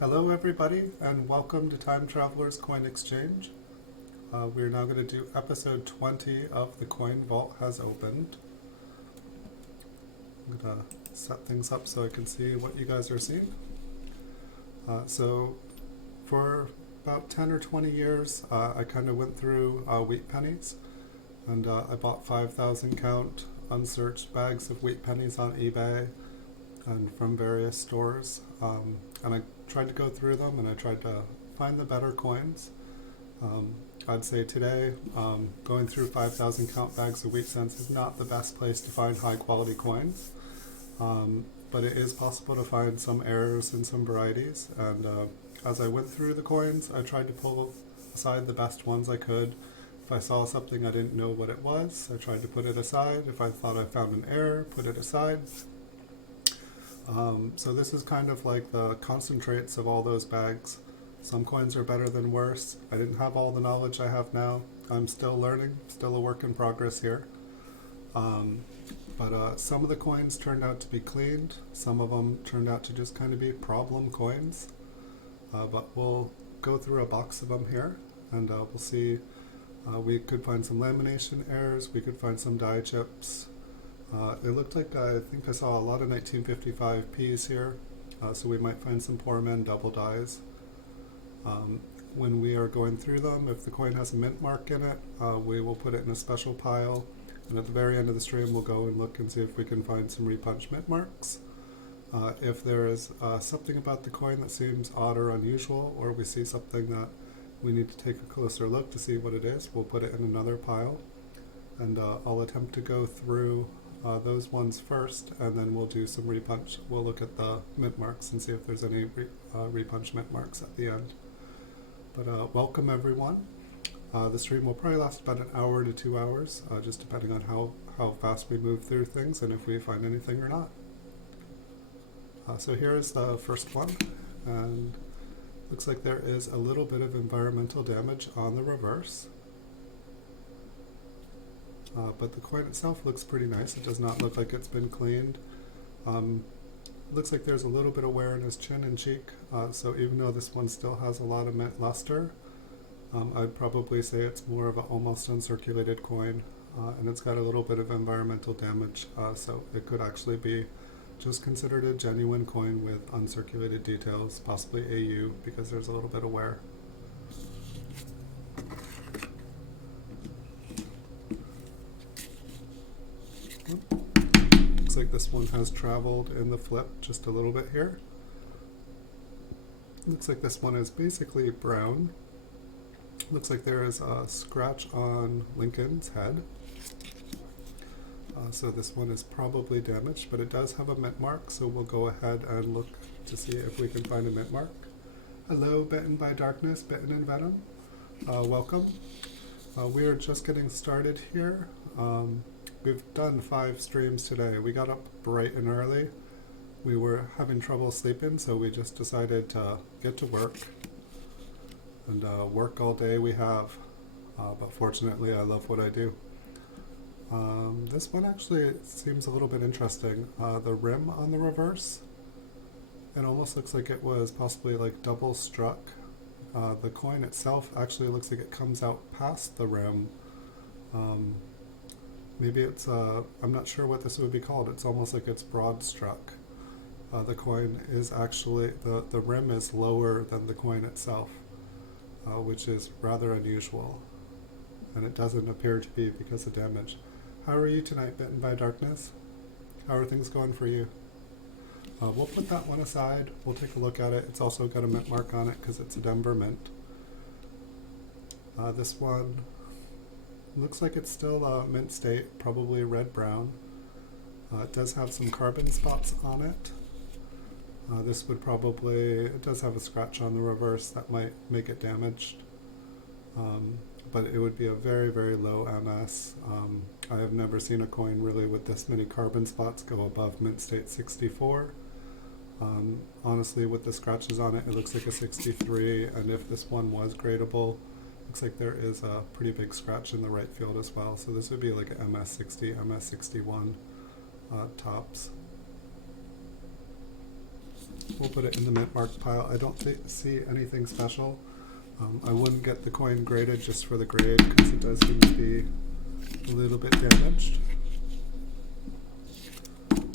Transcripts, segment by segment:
Hello everybody, and welcome to Time Traveler's Coin Exchange. We're now going to do episode 20 of The Coin Vault Has Opened. I'm going to set things up so I can see what you guys are seeing. So for about 10 or 20 years, I kind of went through wheat pennies, and I bought 5,000 count unsearched bags of wheat pennies on eBay and from various stores, and I tried to go through them and I tried to find the better coins. I'd say today going through 5,000 count bags of wheat cents is not the best place to find high quality coins, but it is possible to find some errors in some varieties, and as I went through the coins I tried to pull aside the best ones I could. If I saw something I didn't know what it was, I tried to put it aside. If I thought I found an error, put it aside. So this is kind of like the concentrates of all those bags. Some coins are better than worse. I didn't have all the knowledge I have now. I'm still learning, still a work in progress here. But some of the coins turned out to be cleaned. Some of them turned out to just kind of be problem coins. But we'll go through a box of them here, and we'll see. We could find some lamination errors. We could find some die chips. It looked like I think I saw a lot of 1955 Ps here, so we might find some poor men double dies. When we are going through them, if the coin has a mint mark in it, we will put it in a special pile, and at the very end of the stream we'll go and look and see if we can find some repunch mint marks. If there is something about the coin that seems odd or unusual, or we see something that we need to take a closer look to see what it is, we'll put it in another pile, and I'll attempt to go through those ones first, and then we'll do some repunch. We'll look at the mint marks and see if there's any repunch mint marks at the end. But welcome everyone. The stream will probably last about an hour to 2 hours, just depending on how fast we move through things and if we find anything or not. So here is the first one, and looks like there is a little bit of environmental damage on the reverse. But the coin itself looks pretty nice. It does not look like it's been cleaned. Looks like there's a little bit of wear in his chin and cheek, so even though this one still has a lot of mint luster, I'd probably say it's more of an almost uncirculated coin, and it's got a little bit of environmental damage, so it could actually be just considered a genuine coin with uncirculated details, possibly AU, because there's a little bit of wear. Looks like this one has traveled in the flip just a little bit here. Looks like this one is basically brown. Looks like there is a scratch on Lincoln's head. So this one is probably damaged, but it does have a mint mark, so we'll go ahead and look to see if we can find a mint mark. Hello, Bitten by Darkness, Bitten in Venom. Welcome. We are just getting started here. We've done 5 streams today. We got up bright and early. We were having trouble sleeping, so we just decided to get to work. And work all day we have. But fortunately, I love what I do. This one actually seems a little bit interesting. The rim on the reverse, it almost looks like it was possibly like double struck. The coin itself actually looks like it comes out past the rim. Maybe it's, I'm not sure what this would be called. It's almost like it's broad struck. The coin is actually, the rim is lower than the coin itself, which is rather unusual. And it doesn't appear to be because of damage. How are you tonight, Bitten by Darkness? How are things going for you? We'll put that one aside. We'll take a look at it. It's also got a mint mark on it because it's a Denver mint. This one looks like it's still a mint state, probably red-brown. It does have some carbon spots on it. This would probably, it does have a scratch on the reverse that might make it damaged. But it would be a very, very low MS. I have never seen a coin really with this many carbon spots go above mint state 64. Honestly, with the scratches on it, it looks like a 63, and if this one was gradable, looks like there is a pretty big scratch in the right field as well. So this would be like an MS60, MS61 tops. we'll put it in the mint marked pile. I don't see anything special. I wouldn't get the coin graded just for the grade because it does seem to be a little bit damaged.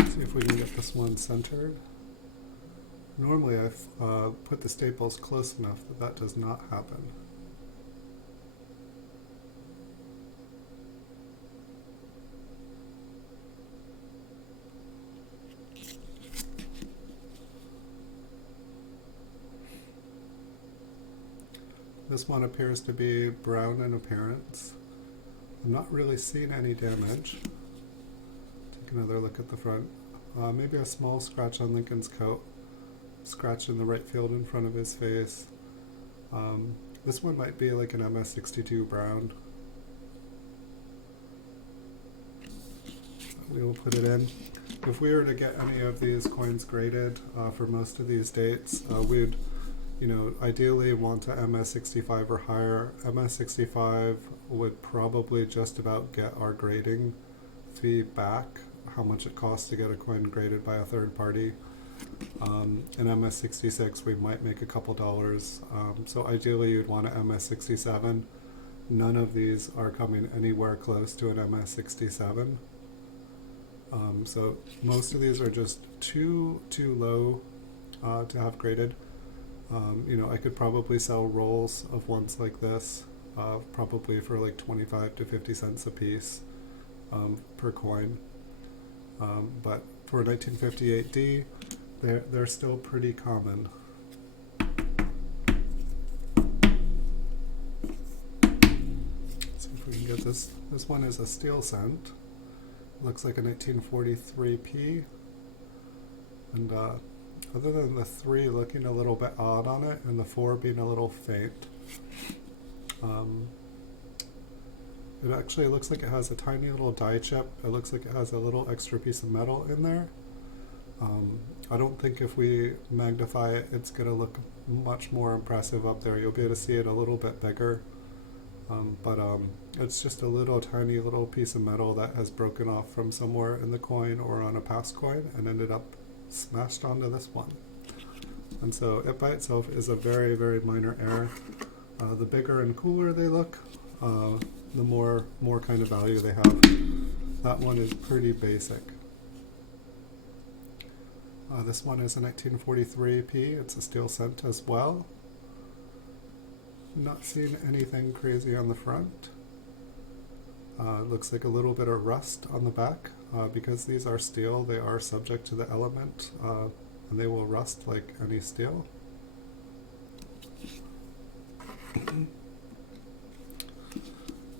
See if we can get this one centered. Normally I've put the staples close enough that that does not happen. This one appears to be brown in appearance. I'm not really seeing any damage. Take another look at the front. Maybe a small scratch on Lincoln's coat. Scratch in the right field in front of his face. This one might be like an MS62 brown. We will put it in. If we were to get any of these coins graded for most of these dates, we'd ideally want a MS65 or higher. MS65 would probably just about get our grading fee back, how much it costs to get a coin graded by a third party. In MS66 we might make a couple dollars, so ideally you'd want an MS67. None of these are coming anywhere close to an MS67. So most of these are just too low to have graded. I could probably sell rolls of ones like this, probably for like 25 to 50 cents a piece per coin. But for 1958D, they're still pretty common. Let's see if we can get this. This one is a steel cent. Looks like a 1943P. And other than the 3 looking a little bit odd on it and the 4 being a little faint, it actually looks like it has a tiny little die chip. It looks like it has a little extra piece of metal in there. I don't think if we magnify it, it's going to look much more impressive up there. You'll be able to see it a little bit bigger. But it's just a little tiny little piece of metal that has broken off from somewhere in the coin or on a past coin and ended up smashed onto this one. And so it by itself is a very, very minor error. The bigger and cooler they look, the more kind of value they have. That one is pretty basic. This one is a 1943P. It's a steel cent as well. Not seeing anything crazy on the front. Looks like a little bit of rust on the back. Because these are steel, they are subject to the element, and they will rust like any steel.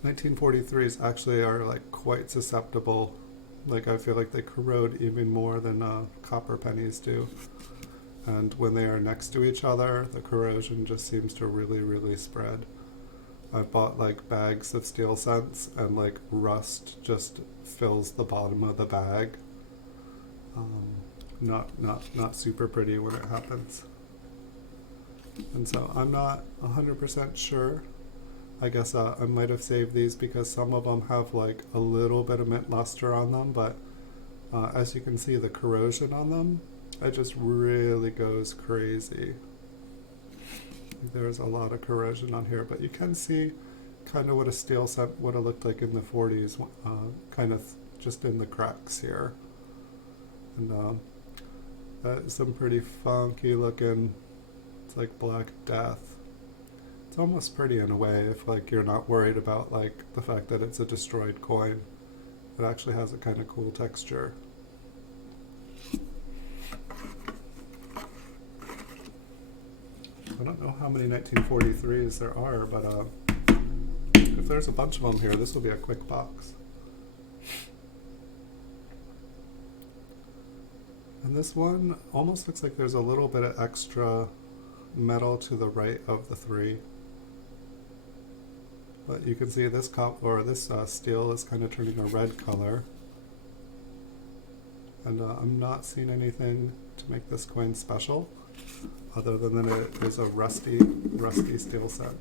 1943s actually are like quite susceptible. Like I feel like they corrode even more than copper pennies do. And when they are next to each other, the corrosion just seems to really, really spread. I've bought like bags of steel cents and like rust just fills the bottom of the bag. Not super pretty when it happens. And so I'm not 100% sure. I guess I might have saved these because some of them have like a little bit of mint luster on them, but as you can see, the corrosion on them, it just really goes crazy. There's a lot of corrosion on here, but you can see kind of what a steel cent would have looked like in the 40s, kind of just in the cracks here. And that's some pretty funky looking, it's like Black Death. It's almost pretty in a way if like you're not worried about like the fact that it's a destroyed coin. It actually has a kind of cool texture. I don't know how many 1943s there are, but if there's a bunch of them here, this will be a quick box. And this one almost looks like there's a little bit of extra metal to the right of the 3. But you can see this steel is kind of turning a red color. And I'm not seeing anything to make this coin special, other than that it is a rusty steel cent.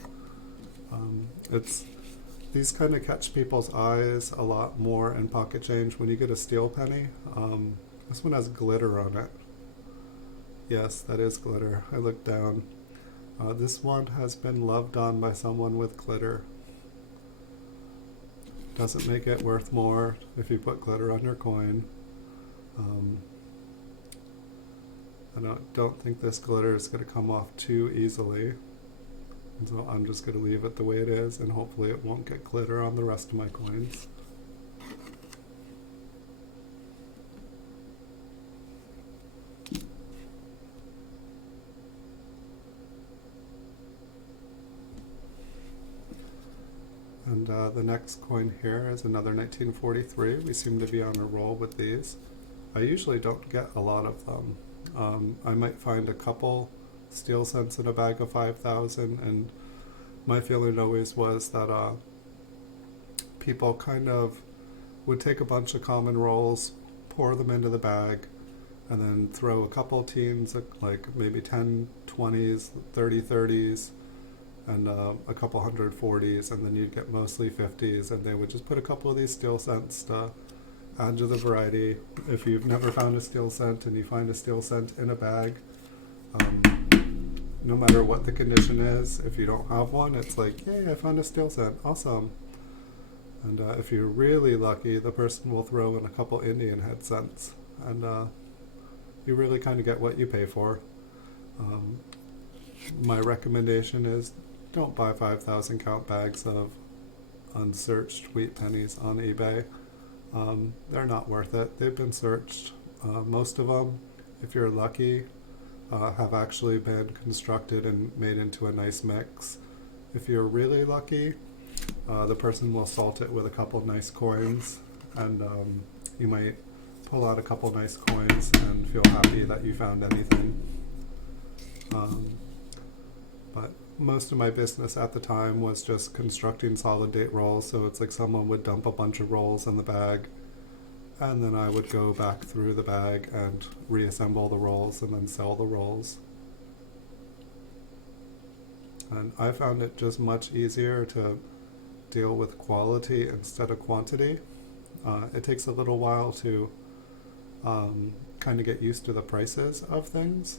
These kind of catch people's eyes a lot more in pocket change when you get a steel penny. This one has glitter on it. Yes, that is glitter. I looked down. This one has been loved on by someone with glitter. Doesn't make it worth more if you put glitter on your coin. Um, I don't think this glitter is going to come off too easily. And so I'm just going to leave it the way it is, and hopefully it won't get glitter on the rest of my coins. And the next coin here is another 1943. We seem to be on a roll with these. I usually don't get a lot of them. I might find a couple steel cents in a bag of 5,000, and my feeling always was that people kind of would take a bunch of common rolls, pour them into the bag, and then throw a couple teens, like maybe 10 20s, 30 30s, and a couple 140s, and then you'd get mostly 50s, and they would just put a couple of these steel cents to add to the variety. If you've never found a steel cent and you find a steel cent in a bag, no matter what the condition is, if you don't have one, it's like, yay, I found a steel cent, awesome. And if you're really lucky, the person will throw in a couple Indian head cents, and you really kind of get what you pay for. My recommendation is don't buy 5,000 count bags of unsearched wheat pennies on eBay. They're not worth it. They've been searched. Most of them, if you're lucky, have actually been constructed and made into a nice mix. If you're really lucky, the person will salt it with a couple nice coins, and you might pull out a couple nice coins and feel happy that you found anything. But most of my business at the time was just constructing solid date rolls, so it's like someone would dump a bunch of rolls in the bag, and then I would go back through the bag and reassemble the rolls and then sell the rolls. And I found it just much easier to deal with quality instead of quantity. It takes a little while to kind of get used to the prices of things.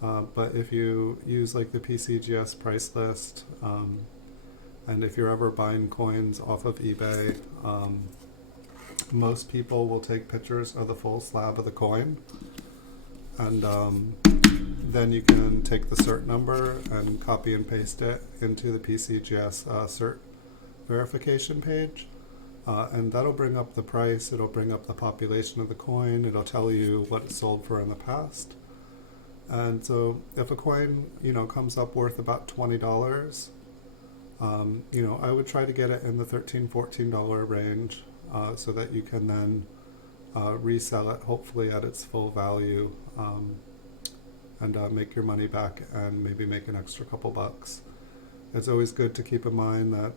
But if you use like the PCGS price list, and if you're ever buying coins off of eBay, most people will take pictures of the full slab of the coin, and then you can take the cert number and copy and paste it into the PCGS cert verification page, and that'll bring up the price, it'll bring up the population of the coin, it'll tell you what it sold for in the past. And so if a coin, comes up worth about $20, I would try to get it in the $13, $14 range, so that you can then resell it, hopefully at its full value, and make your money back and maybe make an extra couple bucks. It's always good to keep in mind that,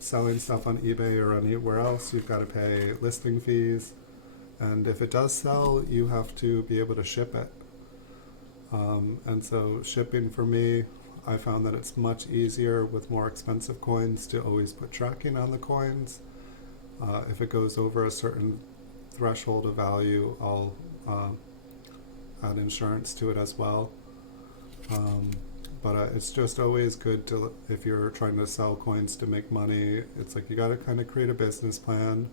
selling stuff on eBay or anywhere else, you've got to pay listing fees. And if it does sell, you have to be able to ship it. And so shipping for me, I found that it's much easier with more expensive coins to always put tracking on the coins. If it goes over a certain threshold of value, I'll add insurance to it as well. But it's just always good to, if you're trying to sell coins to make money, it's like you got to kind of create a business plan.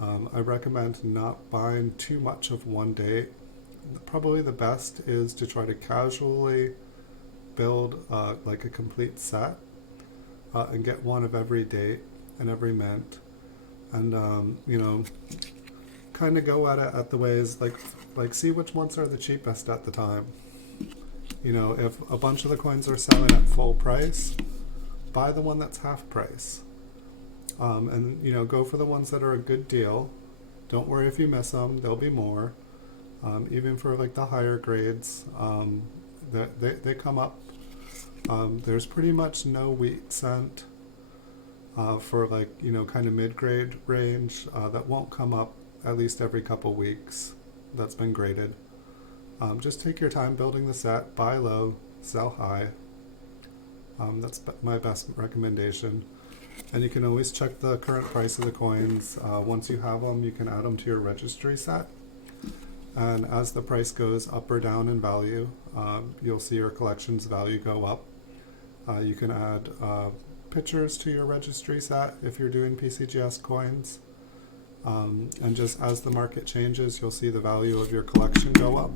I recommend not buying too much of one date. Probably the best is to try to casually build like a complete set, and get one of every date and every mint, and kind of go at it at the ways like see which ones are the cheapest at the time. If a bunch of the coins are selling at full price, buy the one that's half price, and go for the ones that are a good deal. Don't worry if you miss them, there'll be more. Even for like the higher grades, they come up. There's pretty much no wheat cent for like kind of mid-grade range that won't come up at least every couple weeks that's been graded. Just take your time building the set, buy low, sell high. That's my best recommendation. And you can always check the current price of the coins. Once you have them, you can add them to your registry set. And as the price goes up or down in value, you'll see your collection's value go up. You can add pictures to your registry set if you're doing PCGS coins. And just as the market changes, you'll see the value of your collection go up.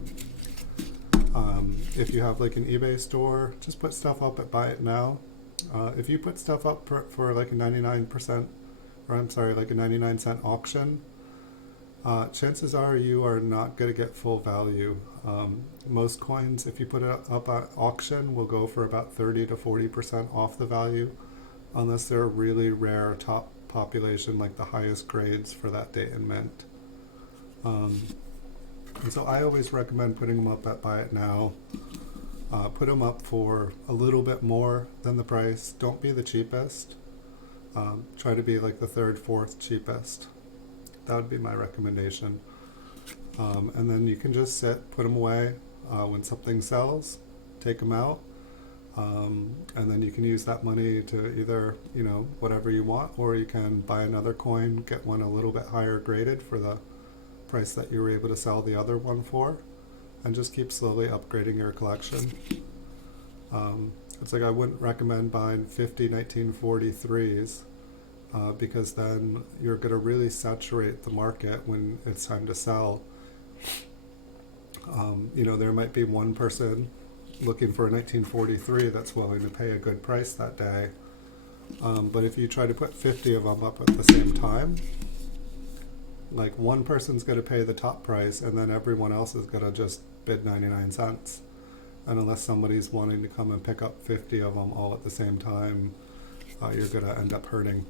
If you have like an eBay store, just put stuff up at Buy It Now. If you put stuff up for like a 99%, or I'm sorry, like a 99-cent auction, chances are you are not going to get full value. Most coins, if you put it up at auction, will go for about 30 to 40% off the value, unless they're really rare top population, like the highest grades for that date and mint. And so I always recommend putting them up at Buy It Now. Put them up for a little bit more than the price. Don't be the cheapest. Try to be like the third, fourth cheapest. That would be my recommendation. And then you can just put them away. When something sells, take them out. And then you can use that money to either, whatever you want, or you can buy another coin, get one a little bit higher graded for the price that you were able to sell the other one for, and just keep slowly upgrading your collection. It's like I wouldn't recommend buying 50 1943s because then you're going to really saturate the market when it's time to sell. There might be one person looking for a 1943 that's willing to pay a good price that day. But if you try to put 50 of them up at the same time, like one person's going to pay the top price and then everyone else is going to just bid 99 cents. And unless somebody's wanting to come and pick up 50 of them all at the same time, you're going to end up hurting.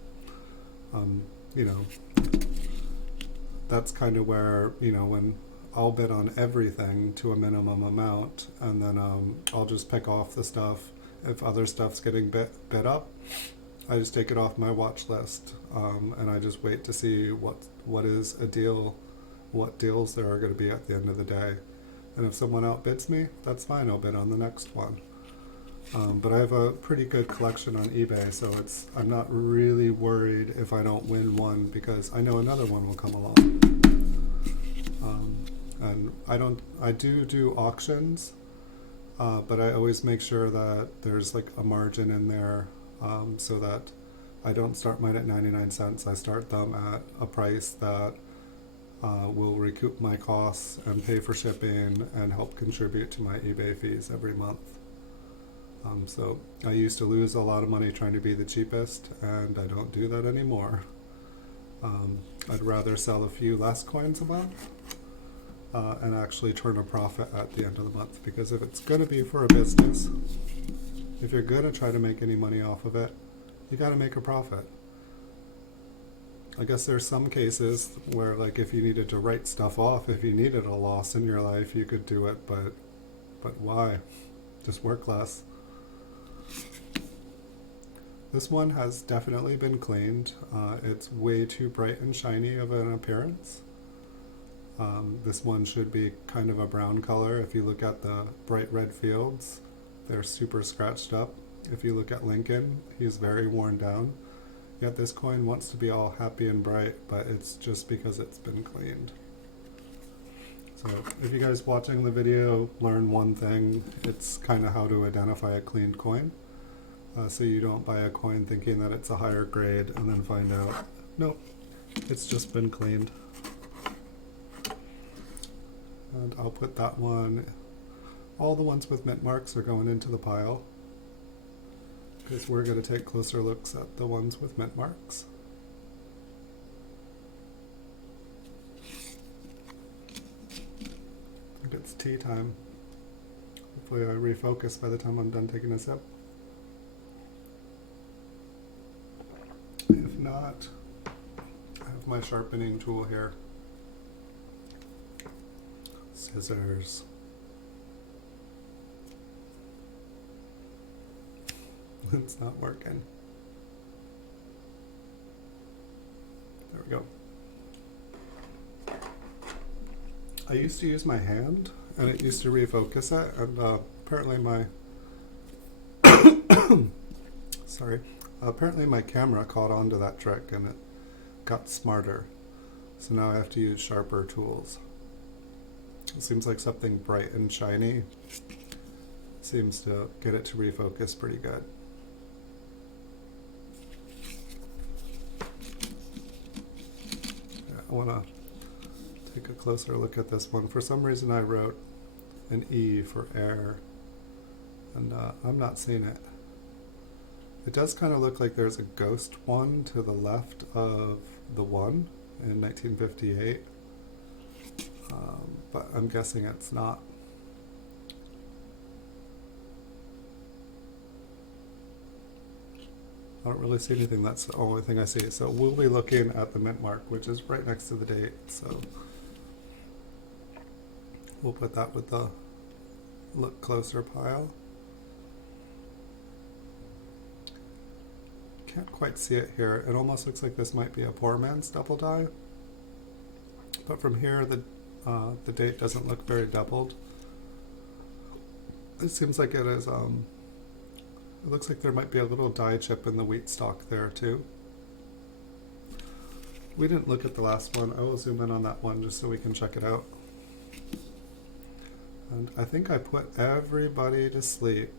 That's kind of where, when I'll bid on everything to a minimum amount, and then I'll just pick off the stuff. If other stuff's getting bid up, I just take it off my watch list, and I just wait to see what is a deal, what deals there are going to be at the end of the day. And if someone outbids me, that's fine, I'll bid on the next one. But I have a pretty good collection on eBay, so I'm not really worried if I don't win one, because I know another one will come along. And I do auctions, but I always make sure that there's like a margin in there, so that I don't start mine at 99 cents. I start them at a price that will recoup my costs and pay for shipping and help contribute to my eBay fees every month. So I used to lose a lot of money trying to be the cheapest, and I don't do that anymore. I'd rather sell a few less coins a month and actually turn a profit at the end of the month, because if it's going to be for a business, if you're going to try to make any money off of it, you got to make a profit. I guess there's some cases where, like, if you needed to write stuff off, if you needed a loss in your life, you could do it, but why? Just work less. This one has definitely been cleaned. It's way too bright and shiny of an appearance. This one should be kind of a brown color. If you look at the bright red fields, they're super scratched up. If you look at Lincoln, he's very worn down. Yet this coin wants to be all happy and bright, but it's just because it's been cleaned. So if you guys watching the video learn one thing, it's kind of how to identify a cleaned coin. So you don't buy a coin thinking that it's a higher grade and then find out, nope, it's just been cleaned. And I'll put that one, all the ones with mint marks are going into the pile, because we're going to take closer looks at the ones with mint marks. I think it's tea time. Hopefully I refocus by the time I'm done taking a sip. If not, I have my sharpening tool here. Scissors. It's not working. There we go. I used to use my hand, and it used to refocus it, and apparently my apparently my camera caught on to that trick, and it got smarter. So now I have to use sharper tools. It seems like something bright and shiny seems to get it to refocus pretty good. Yeah, I want to take a closer look at this one. For some reason I wrote an E for air, and I'm not seeing it. It does kind of look like there's a ghost one to the left of the one in 1958, but I'm guessing it's not. I don't really see anything. That's the only thing I see. So we'll be looking at the mint mark, which is right next to the date. So we'll put that with the look closer pile. Can't quite see it here. It almost looks like this might be a poor man's double die. But from here, the date doesn't look very doubled. It seems like it is. It looks like there might be a little die chip in the wheat stalk there too. We didn't look at the last one. I will zoom in on that one just so we can check it out. And I think I put everybody to sleep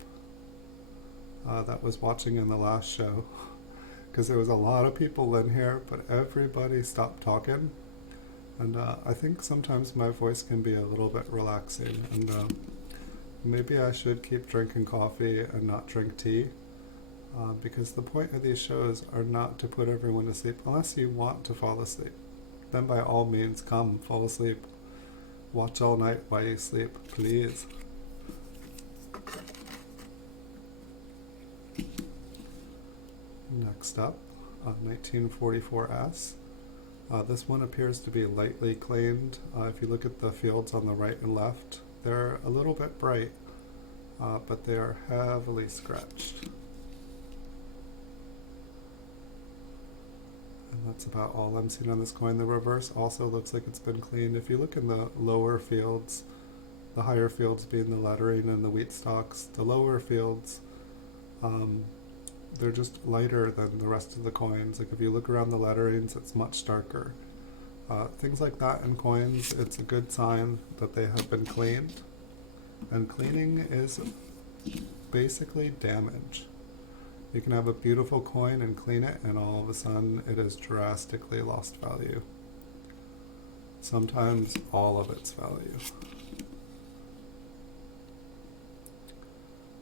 that was watching in the last show, because there was a lot of people in here, but everybody stopped talking. And I think sometimes my voice can be a little bit relaxing, and maybe I should keep drinking coffee and not drink tea, because the point of these shows are not to put everyone to sleep unless you want to fall asleep. Then by all means come, fall asleep. Watch all night while you sleep, please. Next up, 1944S. This one appears to be lightly cleaned. If you look at the fields on the right and left, they're a little bit bright, but they are heavily scratched. And that's about all I'm seeing on this coin. The reverse also looks like it's been cleaned. If you look in the lower fields, the higher fields being the lettering and the wheat stalks, the lower fields, they're just lighter than the rest of the coins. Like if you look around the letterings, it's much darker. Things like that in coins, it's a good sign that they have been cleaned. And cleaning is basically damage. You can have a beautiful coin and clean it, and all of a sudden it has drastically lost value. Sometimes all of its value.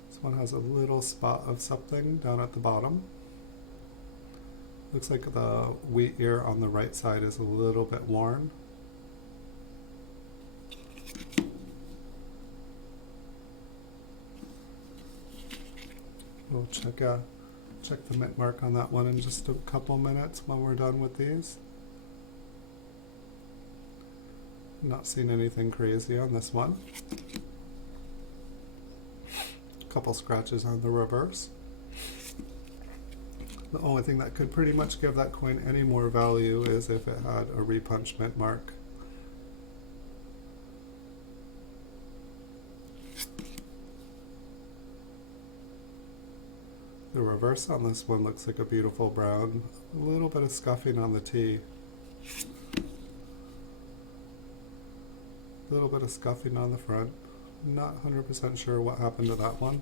This one has a little spot of something down at the bottom. Looks like the wheat ear on the right side is a little bit worn. We'll check the mint mark on that one in just a couple minutes when we're done with these. Not seeing anything crazy on this one. Couple scratches on the reverse. The only thing that could pretty much give that coin any more value is if it had a repunch mint mark. The reverse on this one looks like a beautiful brown. A little bit of scuffing on the T. A little bit of scuffing on the front. Not 100% sure what happened to that one.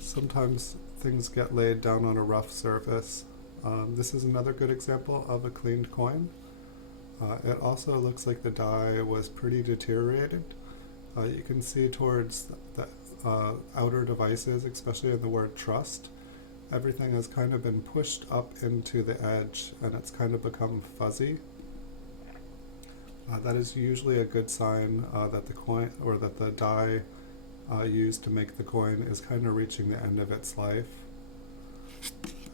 Sometimes things get laid down on a rough surface. This is another good example of a cleaned coin. It also looks like the die was pretty deteriorated. You can see towards the outer devices, especially in the word trust, everything has kind of been pushed up into the edge and it's kind of become fuzzy. That is usually a good sign that the coin, or that the die used to make the coin, is kind of reaching the end of its life.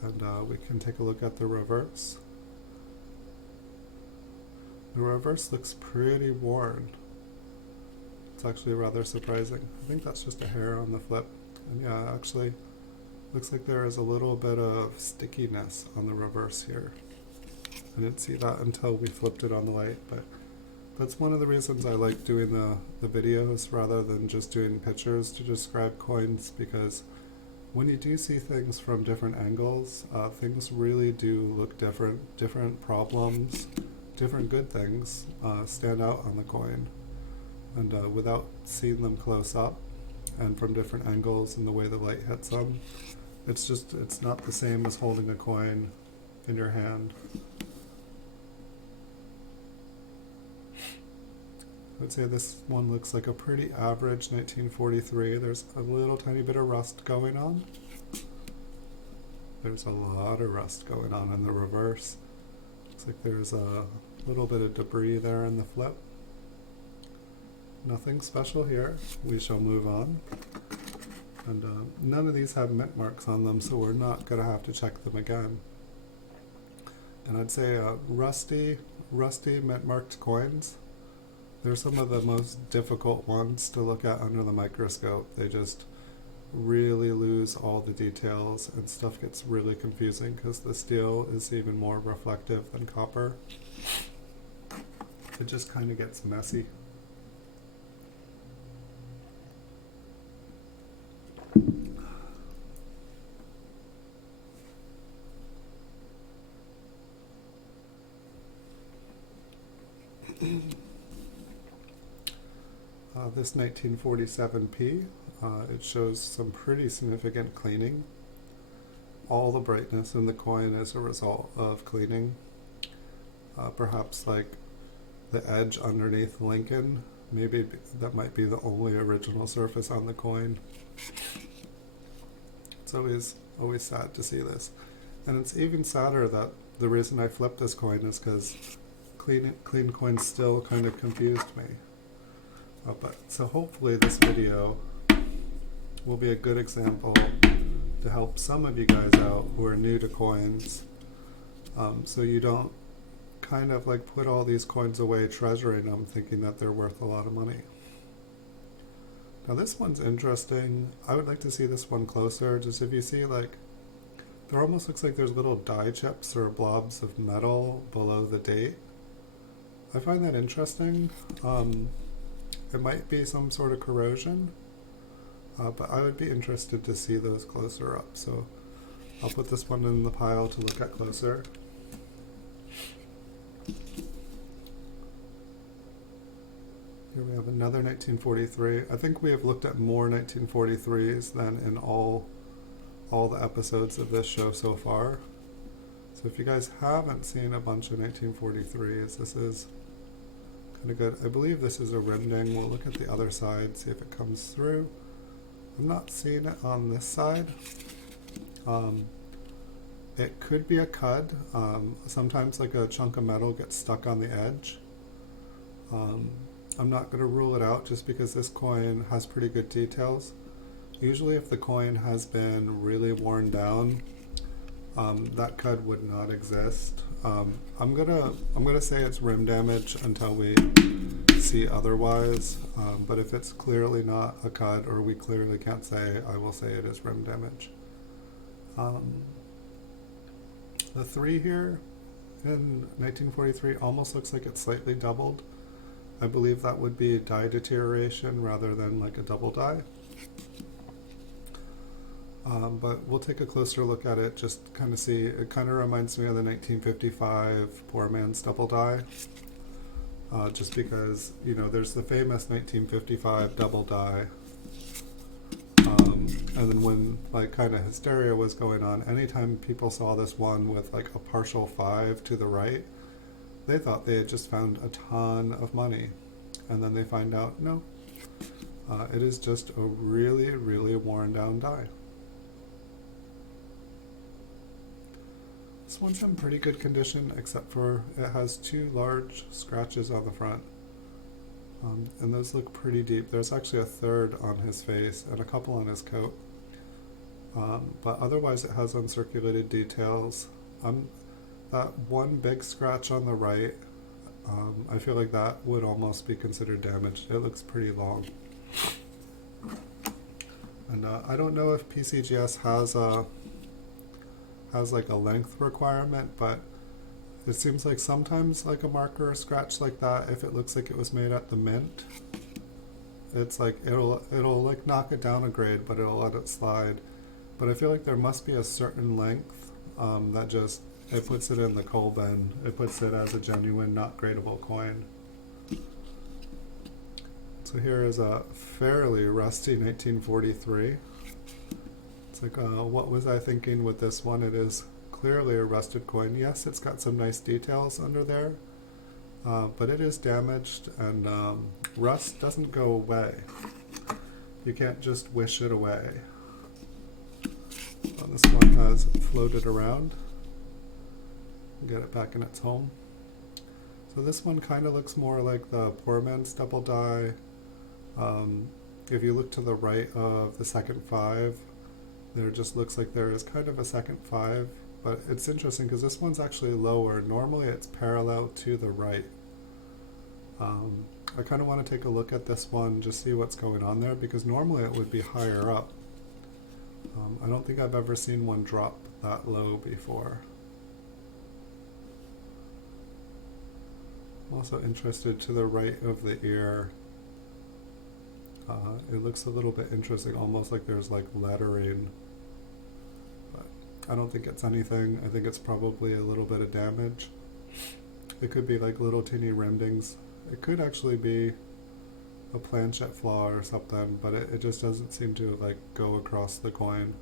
And we can take a look at the reverse. The reverse looks pretty worn. It's actually rather surprising. I think that's just a hair on the flip. And yeah, actually looks like there is a little bit of stickiness on the reverse here. I didn't see that until we flipped it on the light, but that's one of the reasons I like doing the videos rather than just doing pictures to describe coins, because when you do see things from different angles, things really do look different. Different problems, different good things stand out on the coin. And without seeing them close up and from different angles and the way the light hits them, it's not the same as holding a coin in your hand. I would say this one looks like a pretty average 1943. There's a little tiny bit of rust going on. There's a lot of rust going on in the reverse. Looks like there's a little bit of debris there in the flip. Nothing special here. We shall move on. And none of these have mint marks on them, so we're not going to have to check them again. And I'd say rusty mint marked coins, they're some of the most difficult ones to look at under the microscope. They just really lose all the details and stuff gets really confusing because the steel is even more reflective than copper. It just kind of gets messy. This 1947p, it shows some pretty significant cleaning. All the brightness in the coin is a result of cleaning. Perhaps like the edge underneath Lincoln, maybe that might be the only original surface on the coin. It's always sad to see this. And it's even sadder that the reason I flipped this coin is because clean coins still kind of confused me. So hopefully this video will be a good example to help some of you guys out who are new to coins, so you don't kind of like put all these coins away treasuring them thinking that they're worth a lot of money. Now this one's interesting. I would like to see this one closer. Just if you see, like, there almost looks like there's little die chips or blobs of metal below the date. I find that interesting. It might be some sort of corrosion, but I would be interested to see those closer up. So I'll put this one in the pile to look at closer. Here we have another 1943. I think we have looked at more 1943s than in all the episodes of this show so far. So if you guys haven't seen a bunch of 1943s, this is kind of good. I believe this is a rim-ding. We'll look at the other side, see if it comes through. I'm not seeing it on this side. It could be a cud. Sometimes like a chunk of metal gets stuck on the edge. I'm not going to rule it out just because this coin has pretty good details. Usually if the coin has been really worn down, that cud would not exist. I'm gonna say it's rim damage until we see otherwise, but if it's clearly not a cud or we clearly can't say, I will say it is rim damage. The 3 here in 1943 almost looks like it's slightly doubled. I believe that would be die deterioration rather than like a double die. But we'll take a closer look at it, just kind of see. It kind of reminds me of the 1955 Poor Man's Double Die, just because, you know, there's the famous 1955 double die, and then when like kind of hysteria was going on, anytime people saw this one with like a partial 5 to the right, they thought they had just found a ton of money, and then they find out, no, it is just a really, really worn down die. This one's in pretty good condition, except for it has 2 large scratches on the front. And those look pretty deep. There's actually a 3rd on his face and a couple on his coat. But otherwise it has uncirculated details. That one big scratch on the right, I feel like that would almost be considered damaged. It looks pretty long. And I don't know if PCGS has like a length requirement, but it seems like sometimes like a marker or scratch like that, if it looks like it was made at the mint, it's like it'll like knock it down a grade, but it'll let it slide. But I feel like there must be a certain length that just it puts it in the coal bin. It puts it as a genuine, not gradable coin. So here is a fairly rusty 1943. It's like, what was I thinking with this one? It is clearly a rusted coin. Yes, it's got some nice details under there, but it is damaged, and rust doesn't go away. You can't just wish it away. This one has floated around. Get it back in its home. So this one kind of looks more like the poor man's double die. If you look to the right of the second 5, there just looks like there is kind of a second 5, but it's interesting because this one's actually lower. Normally it's parallel to the right. I kind of want to take a look at this one, just see what's going on there, because normally it would be higher up. I don't think I've ever seen one drop that low before. I'm also interested to the right of the ear. It looks a little bit interesting, almost like there's like lettering. But I don't think it's anything. I think it's probably a little bit of damage. It could be like little teeny rendings. It could actually be a planchet flaw or something, but it just doesn't seem to like go across the coin.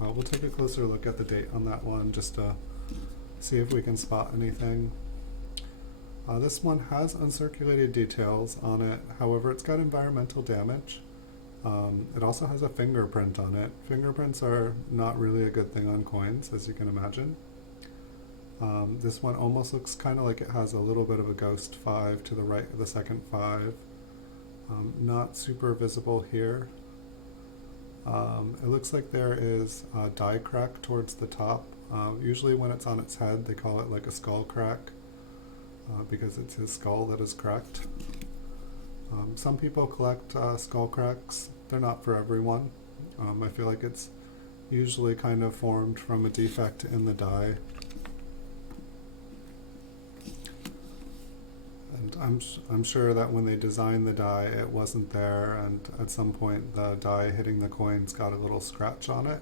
We'll take a closer look at the date on that one just to see if we can spot anything. This one has uncirculated details on it, however it's got environmental damage. It also has a fingerprint on it. Fingerprints are not really a good thing on coins, as you can imagine. This one almost looks kind of like it has a little bit of a ghost 5 to the right of the second 5. Not super visible here. It looks like there is a die crack towards the top. Usually when it's on its head they call it like a skull crack, because it's his skull that is cracked. Some people collect skull cracks. They're not for everyone. I feel like it's usually kind of formed from a defect in the die. And I'm sure that when they designed the die it wasn't there, and at some point the die hitting the coins got a little scratch on it,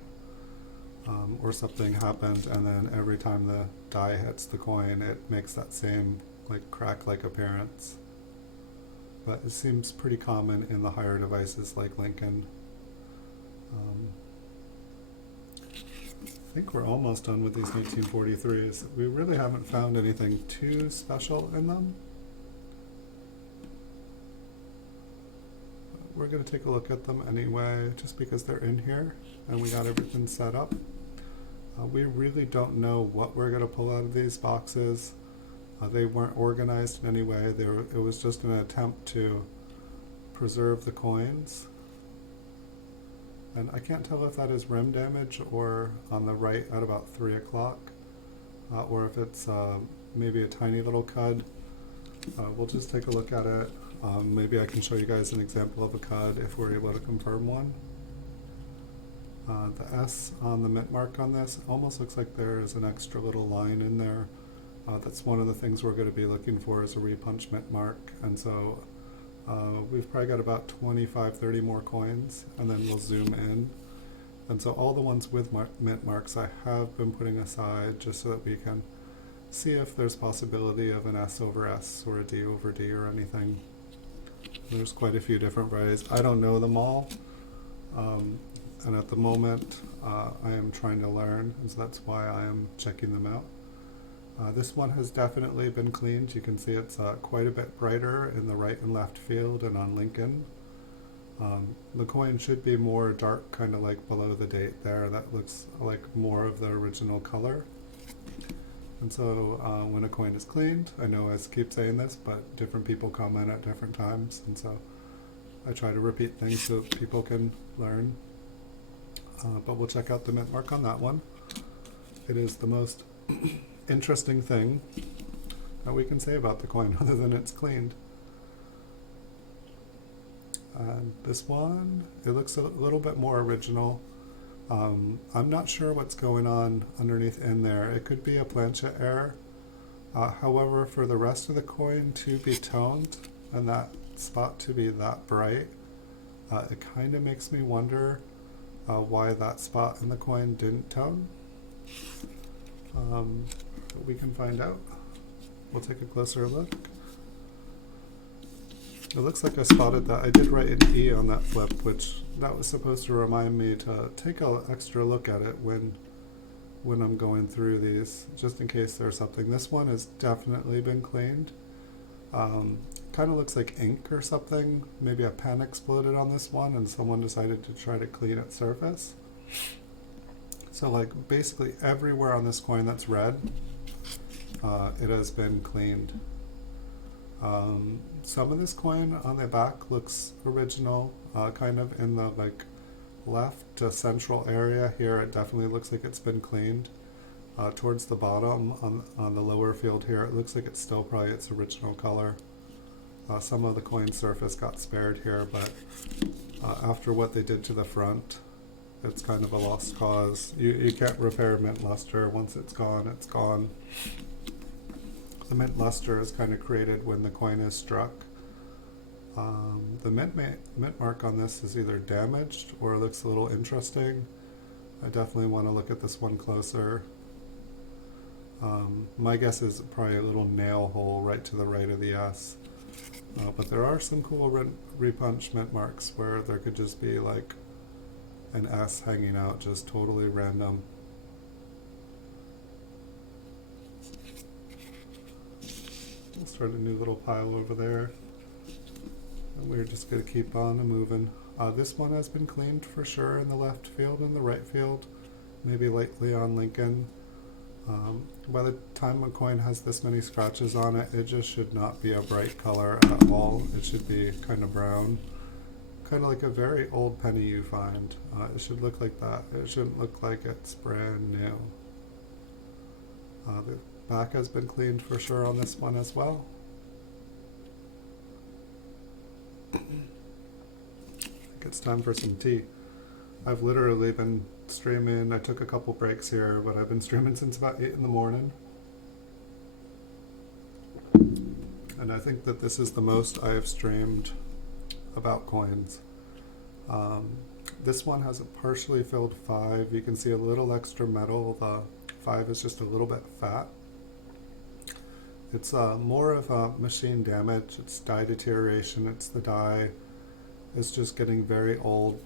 or something happened, and then every time the die hits the coin it makes that same like crack-like appearance. But it seems pretty common in the higher devices like Lincoln. I think we're almost done with these 1943s. We really haven't found anything too special in them. We're going to take a look at them anyway, just because they're in here and we got everything set up. We really don't know what we're going to pull out of these boxes. They weren't organized in any way. It was just an attempt to preserve the coins. And I can't tell if that is rim damage or on the right at about 3 o'clock, or if it's maybe a tiny little cud. We'll just take a look at it. Maybe I can show you guys an example of a cud if we're able to confirm one. The S on the mint mark on this almost looks like there is an extra little line in there. That's one of the things we're going to be looking for, is a repunch mint mark. And so we've probably got about 25-30 more coins, and then we'll zoom in. And so all the ones with mint marks I have been putting aside just so that we can see if there's possibility of an S over S or a D over D or anything. There's quite a few different varieties. I don't know them all, and at the moment I am trying to learn, and so that's why I am checking them out. This one has definitely been cleaned. You can see it's quite a bit brighter in the right and left field and on Lincoln. The coin should be more dark, kind of like below the date there. That looks like more of the original color. And so when a coin is cleaned, I know I keep saying this, but different people comment at different times, and so I try to repeat things so people can learn. But we'll check out the mint mark on that one. It is the most interesting thing that we can say about the coin other than it's cleaned. And this one, it looks a little bit more original. I'm not sure what's going on underneath in there. It could be a planchet error. However, for the rest of the coin to be toned and that spot to be that bright, it kind of makes me wonder why that spot in the coin didn't tone. we can find out. We'll take a closer look. It looks like I spotted that. I did write an E on that flip, which that was supposed to remind me to take an extra look at it when I'm going through these, just in case there's something. This one has definitely been cleaned. Kind of looks like ink or something. Maybe a pen exploded on this one and someone decided to try to clean its surface. So like basically everywhere on this coin that's red, it has been cleaned. Some of this coin on the back looks original, kind of in the like left to central area here. It definitely looks like it's been cleaned. Towards the bottom on the lower field here, it looks like it's still probably its original color. Some of the coin surface got spared here, but after what they did to the front, it's kind of a lost cause. You can't repair mint luster. Once it's gone, it's gone. The mint luster is kind of created when the coin is struck. The mint mark on this is either damaged or it looks a little interesting. I definitely want to look at this one closer. My guess is probably a little nail hole right to the right of the S. But there are some cool repunch mint marks where there could just be like an S hanging out, just totally random. We'll start a new little pile over there. And we're just going to keep on moving. This one has been cleaned for sure in the left field and the right field. Maybe lightly on Lincoln. By the time a coin has this many scratches on it, it just should not be a bright color at all. It should be kind of brown. Kind of like a very old penny you find. It should look like that. It shouldn't look like it's brand new. The back has been cleaned for sure on this one as well. I think it's time for some tea. I've literally been streaming. I took a couple breaks here, but I've been streaming since about 8 in the morning. And I think that this is the most I have streamed about coins. This one has a partially filled 5. You can see a little extra metal. The 5 is just a little bit fat. It's more of a machine damage. It's die deterioration. It's the die. It's just getting very old.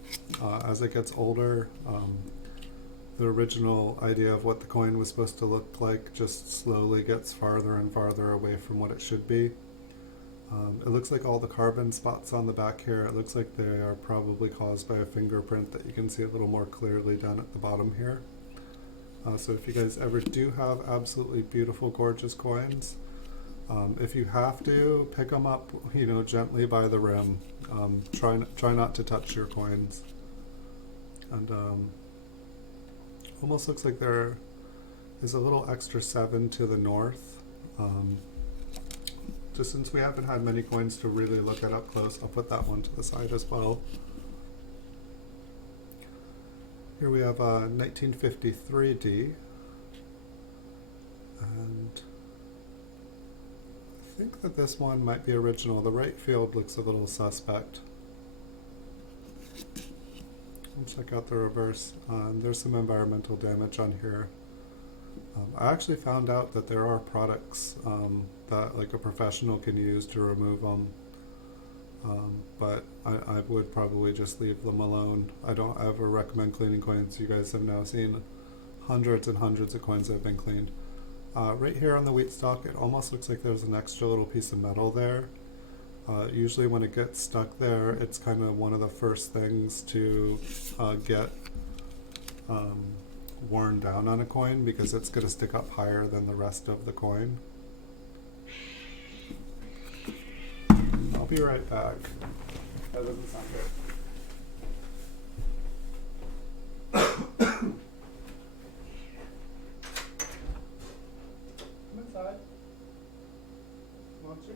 As it gets older, the original idea of what the coin was supposed to look like just slowly gets farther and farther away from what it should be. It looks like all the carbon spots on the back here, it looks like they are probably caused by a fingerprint that you can see a little more clearly down at the bottom here. So if you guys ever do have absolutely beautiful, gorgeous coins, if you have to, pick them up, gently by the rim. Try not to touch your coins. And almost looks like there is a little extra 7 to the north. Just since we haven't had many coins to really look at up close, I'll put that one to the side as well. Here we have a 1953D, and I think that this one might be original. The right field looks a little suspect. Let's check out the reverse. There's some environmental damage on here. I actually found out that there are products that like a professional can use to remove them, but I would probably just leave them alone. I don't ever recommend cleaning coins. You guys have now seen hundreds and hundreds of coins that have been cleaned. Right here on the wheat stock, it almost looks like there's an extra little piece of metal there. Usually when it gets stuck there, it's kind of one of the first things to get worn down on a coin because it's going to stick up higher than the rest of the coin. I'll be right back. That doesn't sound good. Come inside. Want you?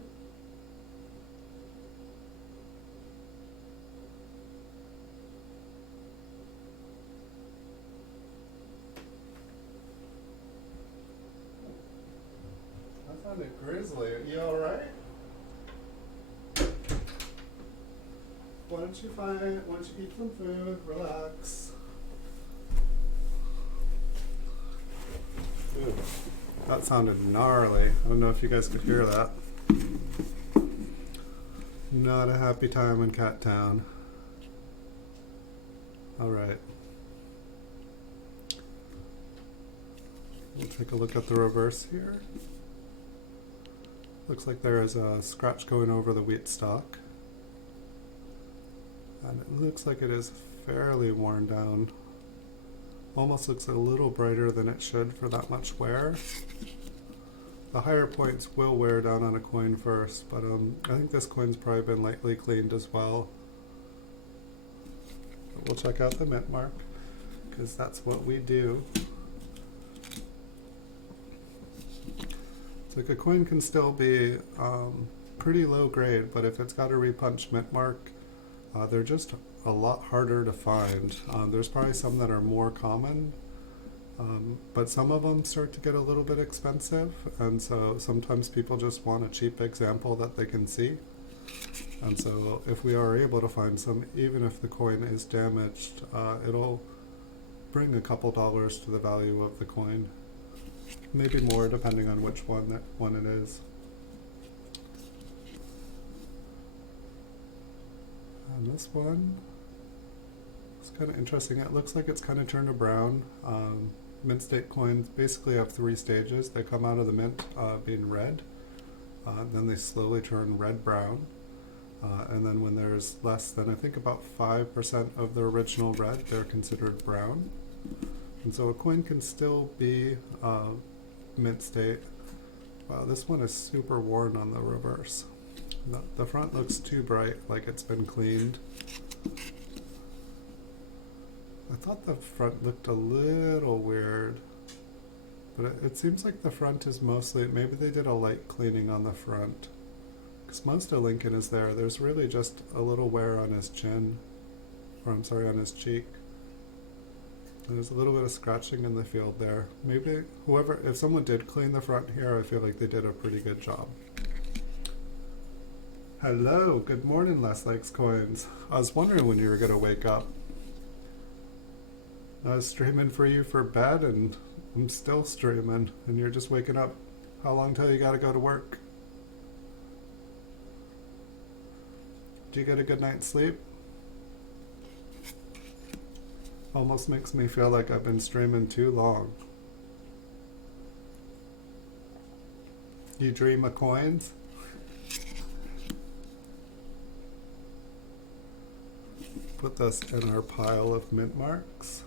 That sounded grisly. Are you alright? Why don't you eat some food, relax. Ooh. That sounded gnarly. I don't know if you guys could hear that. Not a happy time in Cat Town. Alright. We'll take a look at the reverse here. Looks like there is a scratch going over the wheat stalk. And it looks like it is fairly worn down. Almost looks a little brighter than it should for that much wear. The higher points will wear down on a coin first, but I think this coin's probably been lightly cleaned as well. But we'll check out the mint mark, because that's what we do. So like a coin can still be pretty low grade, but if it's got a repunched mint mark, they're just a lot harder to find. There's probably some that are more common, but some of them start to get a little bit expensive, and so sometimes people just want a cheap example that they can see. And so if we are able to find some, even if the coin is damaged, it'll bring a couple dollars to the value of the coin. Maybe more depending on which one it is. And this one is kind of interesting. It looks like it's kind of turned to brown. Mint state coins basically have 3 stages. They come out of the mint being red, then they slowly turn red-brown, and then when there's less than, I think, about 5% of the original red, they're considered brown. And so a coin can still be mint state. Wow, this one is super worn on the reverse. The front looks too bright, like it's been cleaned. I thought the front looked a little weird, but it seems like the front is mostly, maybe they did a light cleaning on the front, because most of Lincoln is there. There's really just a little wear on his chin, or I'm sorry, on his cheek. There's a little bit of scratching in the field there. Maybe whoever, if someone did clean the front here, I feel like they did a pretty good job. Hello, good morning, Les Likes Coins. I was wondering when you were gonna wake up. I was streaming for you for bed, and I'm still streaming, and you're just waking up. How long till you gotta go to work? Do you get a good night's sleep? Almost makes me feel like I've been streaming too long. You dream of coins? Put this in our pile of mint marks.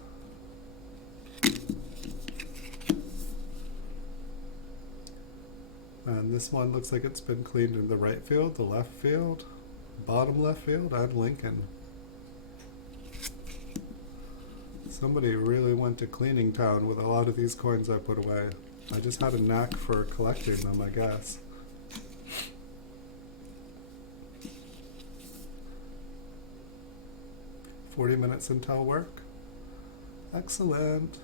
And this one looks like it's been cleaned in the right field, the left field, bottom left field, and Lincoln. Somebody really went to cleaning town with a lot of these coins I put away. I just had a knack for collecting them, I guess. "40 minutes until work." Excellent.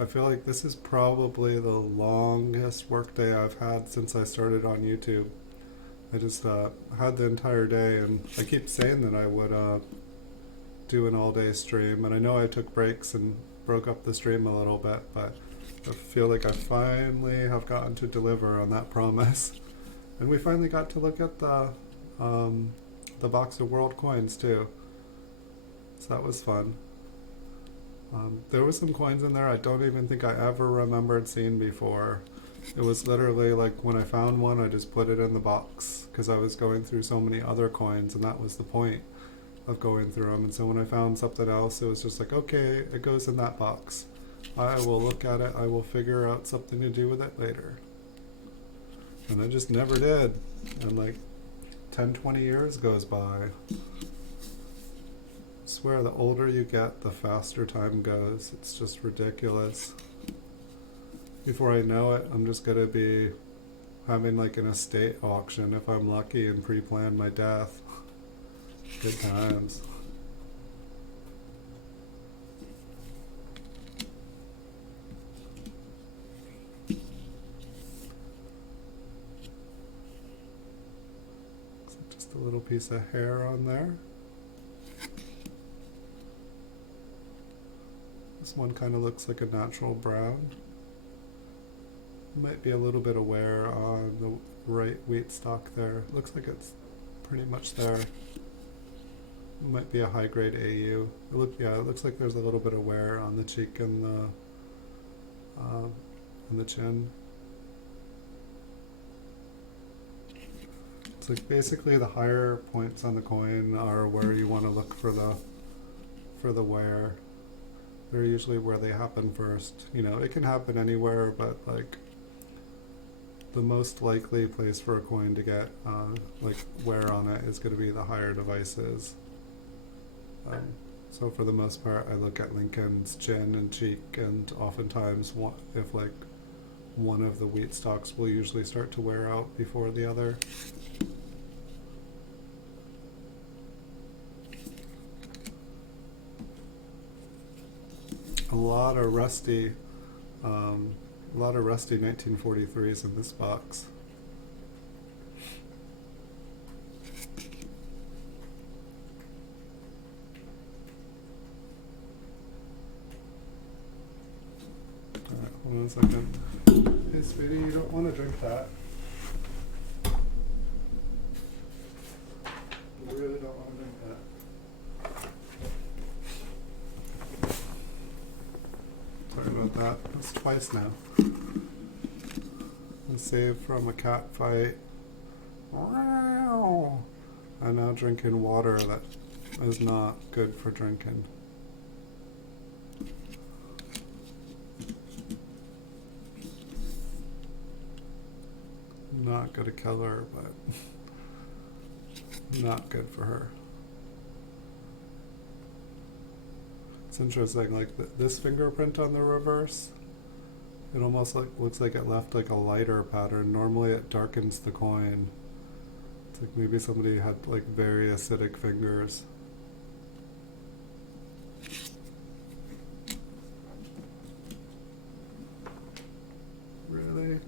I feel like this is probably the longest work day I've had since I started on YouTube. I just had the entire day, and I keep saying that I would do an all-day stream, and I know I took breaks and broke up the stream a little bit, but I feel like I finally have gotten to deliver on that promise. And we finally got to look at the box of world coins too, so that was fun. There was some coins in there I don't even think I ever remembered seeing before. It was literally like when I found one, I just put it in the box because I was going through so many other coins, and that was the point of going through them. And so when I found something else, it was just like, okay, it goes in that box. I will look at it, I will figure out something to do with it later. And I just never did. And like 10-20 years goes by. I swear the older you get, the faster time goes. It's just ridiculous. Before I know it, I'm just gonna be having like an estate auction if I'm lucky and pre-plan my death. Good times. Just a little piece of hair on there. This one kind of looks like a natural brown. Might be a little bit of wear on the right wheat stalk there. Looks like it's pretty much there. Might be a high grade AU. It looks like there's a little bit of wear on the cheek and the chin. It's like basically the higher points on the coin are where you want to look for the wear. They're usually where they happen first. You know, it can happen anywhere, but like the most likely place for a coin to get like wear on it is going to be the higher devices. So for the most part, I look at Lincoln's chin and cheek, and oftentimes if like one of the wheat stalks will usually start to wear out before the other. A lot of rusty 1943s in this box. Alright, hold on a second. Hey sweetie, you don't want to drink that. You really don't want to drink that. Sorry about that. That's twice now. And saved from a cat fight. I'm now drinking water that is not good for drinking. Not gonna kill her, but not good for her. It's interesting, like this fingerprint on the reverse, it almost looks like it left like a lighter pattern. Normally it darkens the coin. It's like maybe somebody had like very acidic fingers. Really?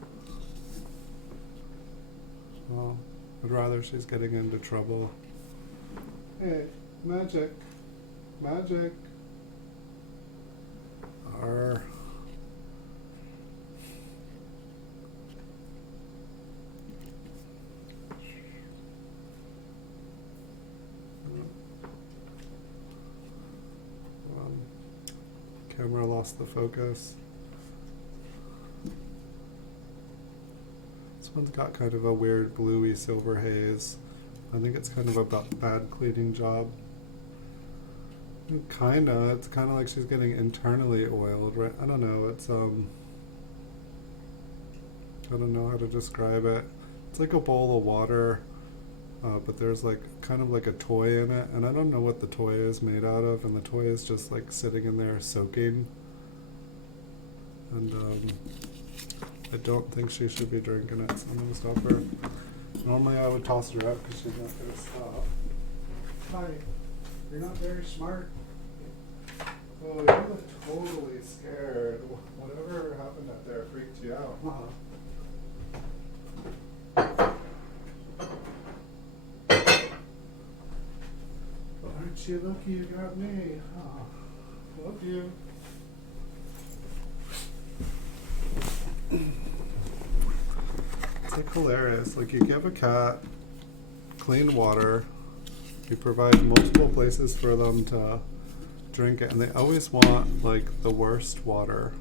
Well, I'd rather she's getting into trouble. Hey, magic. Magic. Arr. Camera lost the focus. This one's got kind of a weird bluey silver haze. I think it's kind of a bad cleaning job. It's kind of like she's getting internally oiled, right? I don't know, it's, I don't know how to describe it. It's like a bowl of water, but there's like, kind of like a toy in it, and I don't know what the toy is made out of, and the toy is just like sitting in there soaking. And, I don't think she should be drinking it, so I'm gonna stop her. Normally I would toss her out because she's not gonna stop. Hi, you're not very smart. Oh, you look totally scared. Whatever happened up there freaked you out, huh? Aren't you lucky you got me? Oh, love you. It's like hilarious. Like you give a cat clean water, you provide multiple places for them to drink it, and they always want like the worst water.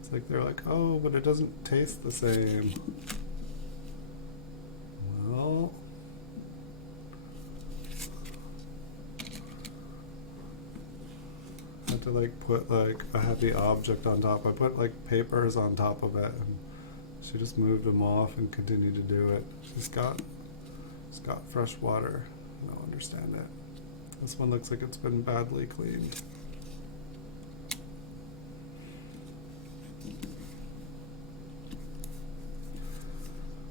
It's like they're like, oh, but it doesn't taste the same. Well, I had to like put like a heavy object on top. I put like papers on top of it, and she just moved them off and continued to do it. She's got fresh water. I don't understand it. This one looks like it's been badly cleaned.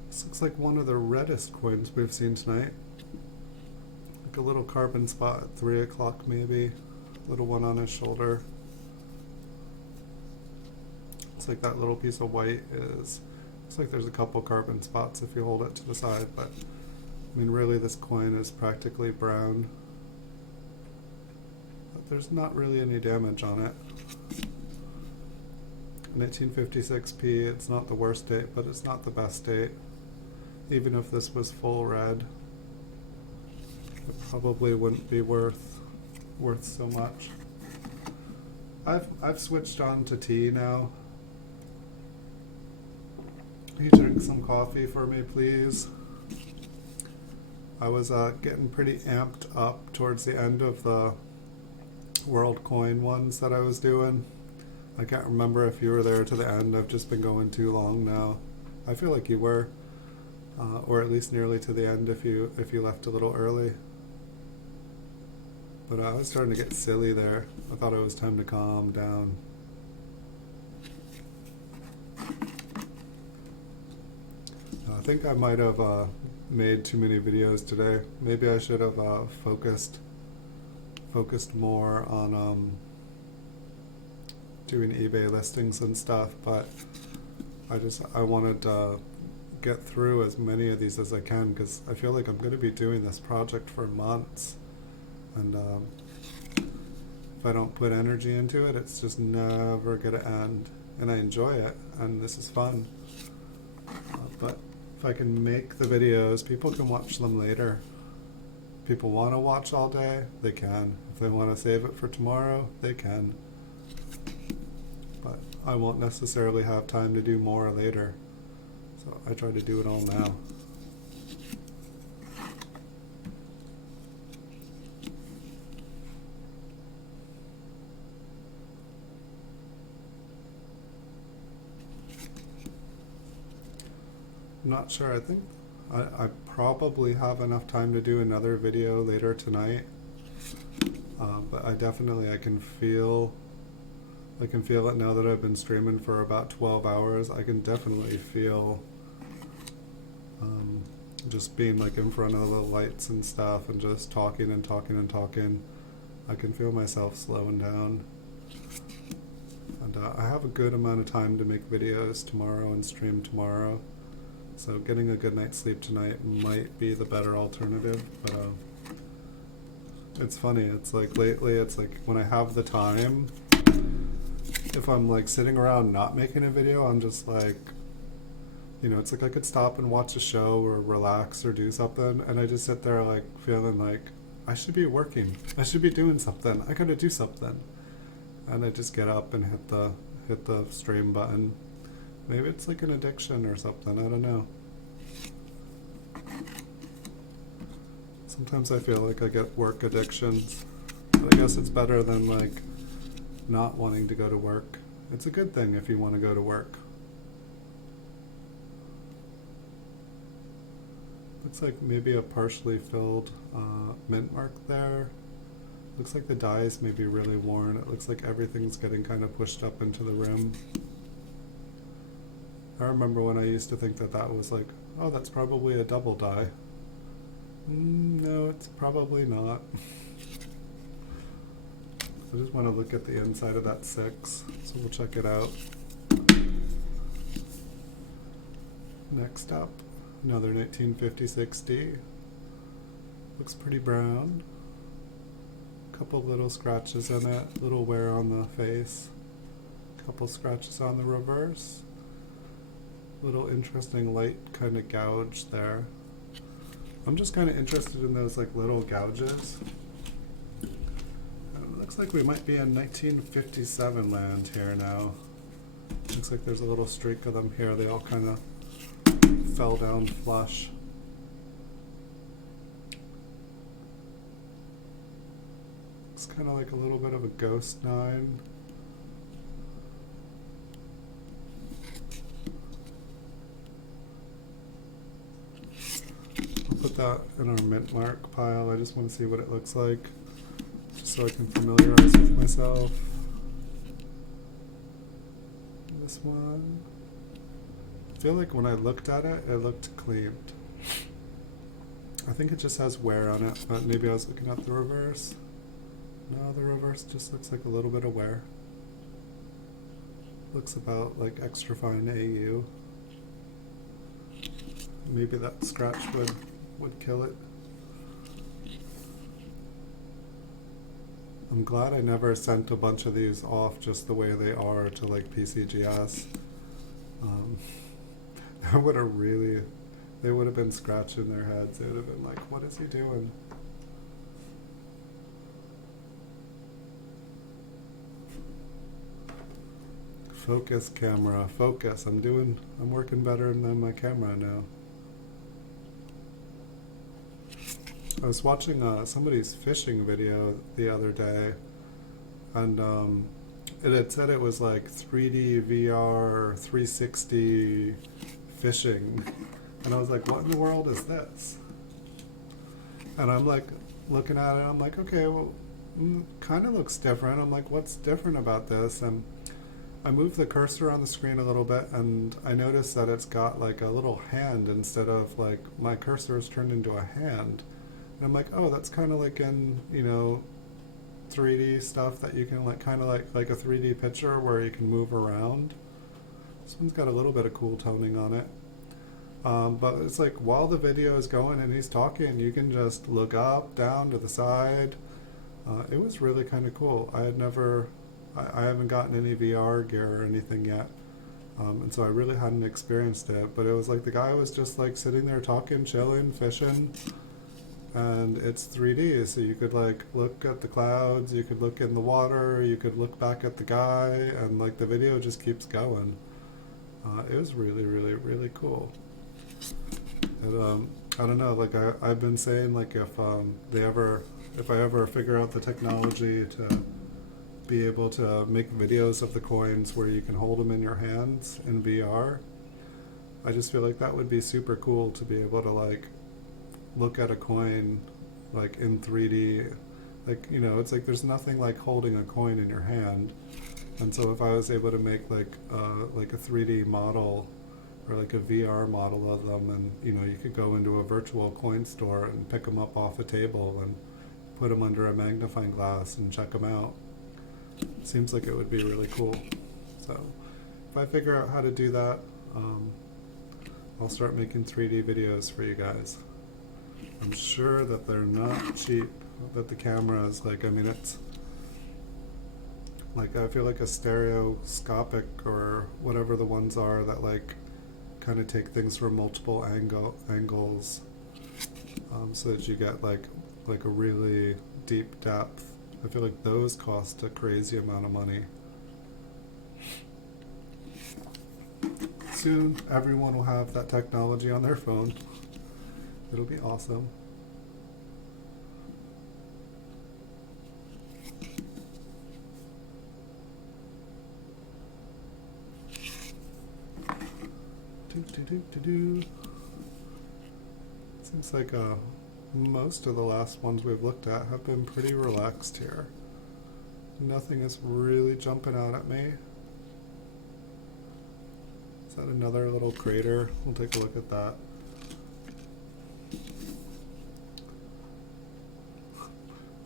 This looks like one of the reddest coins we've seen tonight. Like a little carbon spot at 3 o'clock maybe. Little one on his shoulder. It's like that little piece of white is, looks like there's a couple carbon spots if you hold it to the side, but I mean, really, this coin is practically brown. But there's not really any damage on it. 1956p, it's not the worst date, but it's not the best date. Even if this was full red, it probably wouldn't be worth so much. I've switched on to tea now. Can you drink some coffee for me, please? I was getting pretty amped up towards the end of the world coin ones that I was doing. I can't remember if you were there to the end. I've just been going too long now. I feel like you were, or at least nearly to the end if you left a little early. But I was starting to get silly there. I thought it was time to calm down. I think I might have made too many videos today. Maybe I should have focused more on doing eBay listings and stuff, but I wanted to get through as many of these as I can, because I feel like I'm going to be doing this project for months, and if I don't put energy into it, it's just never going to end. And I enjoy it, and this is fun, but if I can make the videos, people can watch them later. People want to watch all day, they can. If they want to save it for tomorrow, they can. But I won't necessarily have time to do more later, so I try to do it all now. I'm not sure. I think I probably have enough time to do another video later tonight, but I can feel it now that I've been streaming for about 12 hours. I can definitely feel just being like in front of the lights and stuff and just talking and talking and talking. I can feel myself slowing down. And I have a good amount of time to make videos tomorrow and stream tomorrow. So getting a good night's sleep tonight might be the better alternative, but it's funny, it's like lately, it's like when I have the time, if I'm like sitting around not making a video, I'm just like, you know, it's like I could stop and watch a show or relax or do something, and I just sit there like feeling like I should be working, I should be doing something, I gotta do something, and I just get up and hit the stream button. Maybe it's like an addiction or something, I don't know. Sometimes I feel like I get work addictions, but I guess it's better than like not wanting to go to work. It's a good thing if you want to go to work. Looks like maybe a partially filled mint mark there. Looks like the dies may be really worn. It looks like everything's getting kind of pushed up into the rim. I remember when I used to think that was like, oh, that's probably a double die. No, it's probably not. I just want to look at the inside of that 6, so we'll check it out. Next up, another 1956D. Looks pretty brown. Couple little scratches in it, little wear on the face. Couple scratches on the reverse. Little interesting light kind of gouge there. I'm just kind of interested in those like little gouges. It looks like we might be in 1957 land here now. Looks like there's a little streak of them here. They all kind of fell down flush. It's kind of like a little bit of a ghost 9. Put that in our mint mark pile. I just want to see what it looks like, just so I can familiarize with myself. This one, I feel like when I looked at it, it looked cleaned. I think it just has wear on it, but maybe I was looking at the reverse. No, the reverse just looks like a little bit of wear. Looks about like extra fine AU. Maybe that scratch would would kill it. I'm glad I never sent a bunch of these off just the way they are to like PCGS. I would have really, they would have been scratching their heads. They would have been like, what is he doing? Focus camera, focus. I'm working better than my camera now. I was watching somebody's fishing video the other day, and it had said it was like 3D VR 360 fishing, and I was like, what in the world is this? And I'm like looking at it, I'm like, okay, well, kind of looks different. I'm like, what's different about this? And I moved the cursor on the screen a little bit, and I noticed that it's got like a little hand instead of like my cursor is turned into a hand. And I'm like, oh, that's kind of like in, 3D stuff that you can like kind of like a 3D picture where you can move around. This one's got a little bit of cool toning on it. But it's like while the video is going and he's talking, you can just look up, down, to the side. It was really kind of cool. I haven't gotten any VR gear or anything yet. And so I really hadn't experienced it. But it was like the guy was just like sitting there talking, chilling, fishing. And it's 3D, so you could like look at the clouds, you could look in the water, you could look back at the guy, and like the video just keeps going. It was really, really, really cool. And I don't know, like I've been saying, like if I ever figure out the technology to be able to make videos of the coins where you can hold them in your hands in VR, I just feel like that would be super cool to be able to like look at a coin like in 3D. Like, it's like there's nothing like holding a coin in your hand. And so if I was able to make like a 3D model or like a VR model of them, and you could go into a virtual coin store and pick them up off a table and put them under a magnifying glass and check them out. Seems like it would be really cool. So if I figure out how to do that, I'll start making 3D videos for you guys. I'm sure that they're not cheap, that the camera is like, it's like, I feel like a stereoscopic or whatever the ones are that like kind of take things from multiple angles, so that you get like a really deep depth. I feel like those cost a crazy amount of money. Soon everyone will have that technology on their phone. It'll be awesome. Seems like most of the last ones we've looked at have been pretty relaxed here. Nothing is really jumping out at me. Is that another little crater? We'll take a look at that.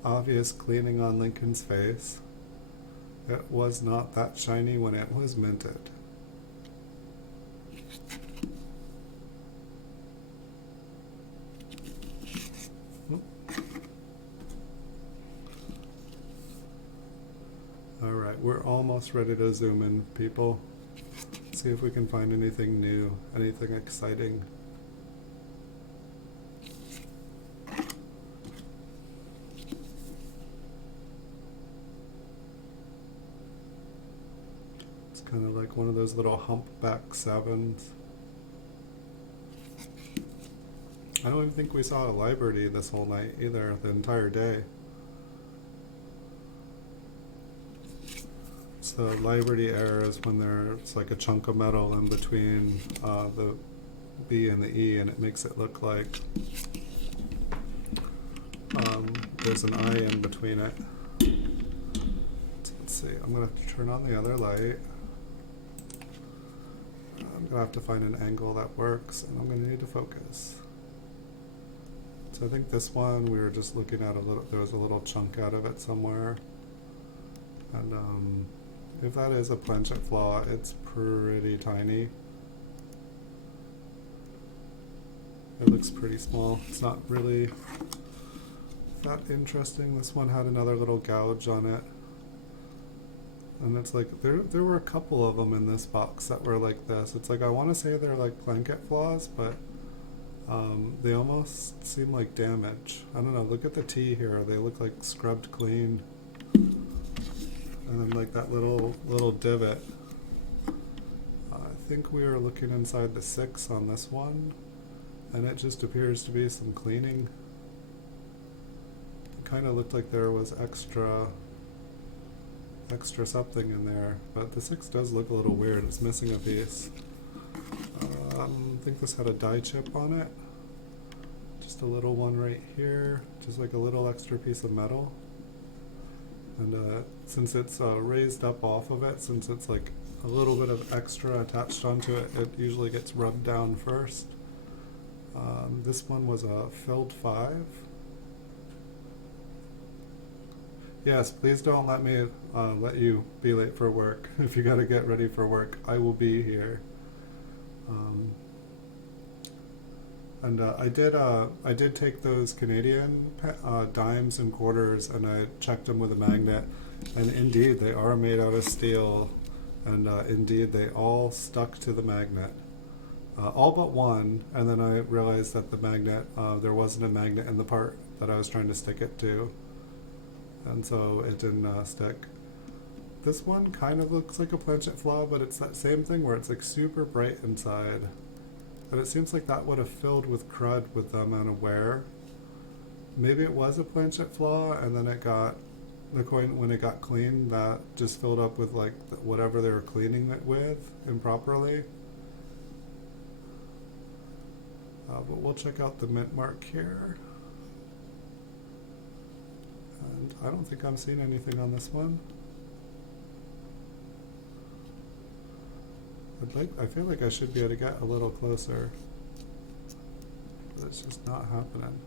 Obvious cleaning on Lincoln's face. It was not that shiny when it was minted. Alright, we're almost ready to zoom in, people. See if we can find anything new, anything exciting. It's kind of like one of those little humpback sevens. I don't even think we saw a Liberty this whole night either, the entire day. The Liberty error is when there's like a chunk of metal in between the B and the E, and it makes it look like there's an I in between it. Let's see, I'm going to have to turn on the other light. I'm going to have to find an angle that works, and I'm going to need to focus. So I think this one we were just looking at there was a little chunk out of it somewhere. And if that is a planchet flaw, it's pretty tiny. It looks pretty small. It's not really that interesting. This one had another little gouge on it. And it's like, there were a couple of them in this box that were like this. It's like, I want to say they're like blanket flaws, but they almost seem like damage. I don't know, look at the T here. They look like scrubbed clean. And then like that little divot. I think we were looking inside the 6 on this one, and it just appears to be some cleaning. It kind of looked like there was extra something in there, but the 6 does look a little weird. It's missing a piece. I think this had a die chip on it. Just a little one right here, just like a little extra piece of metal. And since it's raised up off of it, since it's like a little bit of extra attached onto it, it usually gets rubbed down first. This one was a filled 5. Yes, please don't let me let you be late for work. If you gotta get ready for work, I will be here. And I did take those Canadian dimes and quarters, and I checked them with a magnet, and indeed they are made out of steel, and indeed they all stuck to the magnet, all but one. And then I realized that the magnet, there wasn't a magnet in the part that I was trying to stick it to, and so it didn't stick. This one kind of looks like a planchet flaw, but it's that same thing where it's like super bright inside. But it seems like that would have filled with crud with the amount of wear. Maybe it was a planchet flaw, and then it got, the coin, when it got cleaned, that just filled up with like whatever they were cleaning it with improperly. But we'll check out the mint mark here. And I don't think I'm seeing anything on this one. I feel like I should be able to get a little closer, but it's just not happening.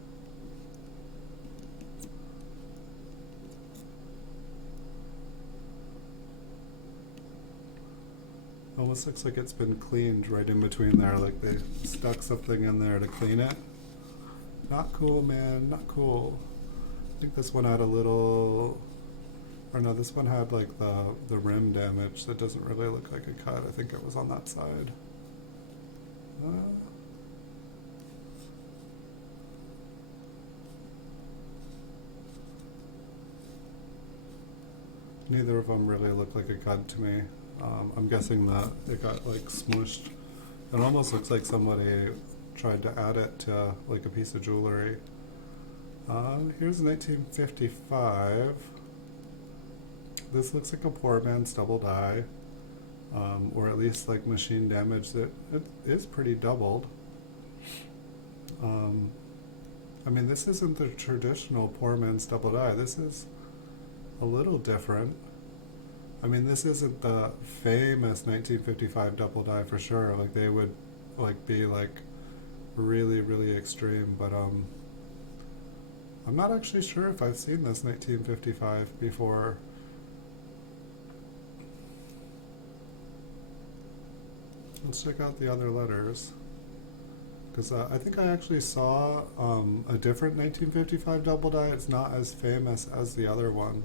Almost looks like it's been cleaned right in between there, like they stuck something in there to clean it. Not cool, man, not cool. I think this one had a little, or no, this one had like the rim damage that doesn't really look like a cut. I think it was on that side. Neither of them really look like a cut to me. I'm guessing that it got like smushed. It almost looks like somebody tried to add it to like a piece of jewelry. Here's 1955. This looks like a poor man's double die, or at least like machine damage. It is pretty doubled. I mean, this isn't the traditional poor man's double die. This is a little different. I mean, this isn't the famous 1955 double die for sure. Like they would like be like really, really extreme, but I'm not actually sure if I've seen this 1955 before. Let's check out the other letters, because I think I actually saw a different 1955 double die. It's not as famous as the other one.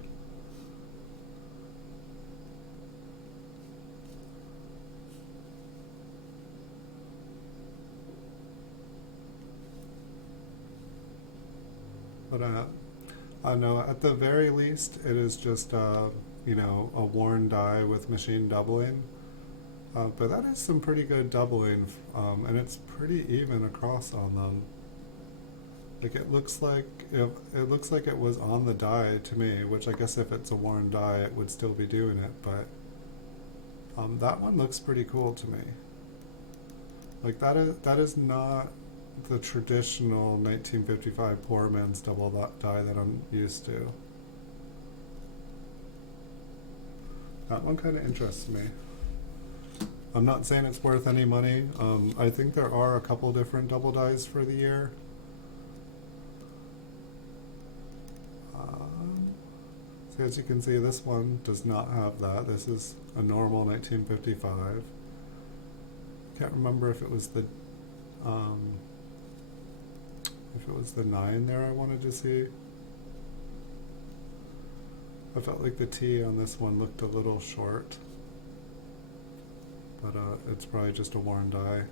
But I know at the very least it is just you know, a worn die with machine doubling. But that is some pretty good doubling, and it's pretty even across on them. Like it looks like it was on the die to me, which I guess if it's a worn die, it would still be doing it. But that one looks pretty cool to me. Like that is not the traditional 1955 poor man's double die that I'm used to. That one kind of interests me. I'm not saying it's worth any money. I think there are a couple different double dies for the year. So as you can see, this one does not have that. This is a normal 1955. Can't remember if it was the If it was the 9 there I wanted to see. I felt like the T on this one looked a little short, but it's probably just a worn die.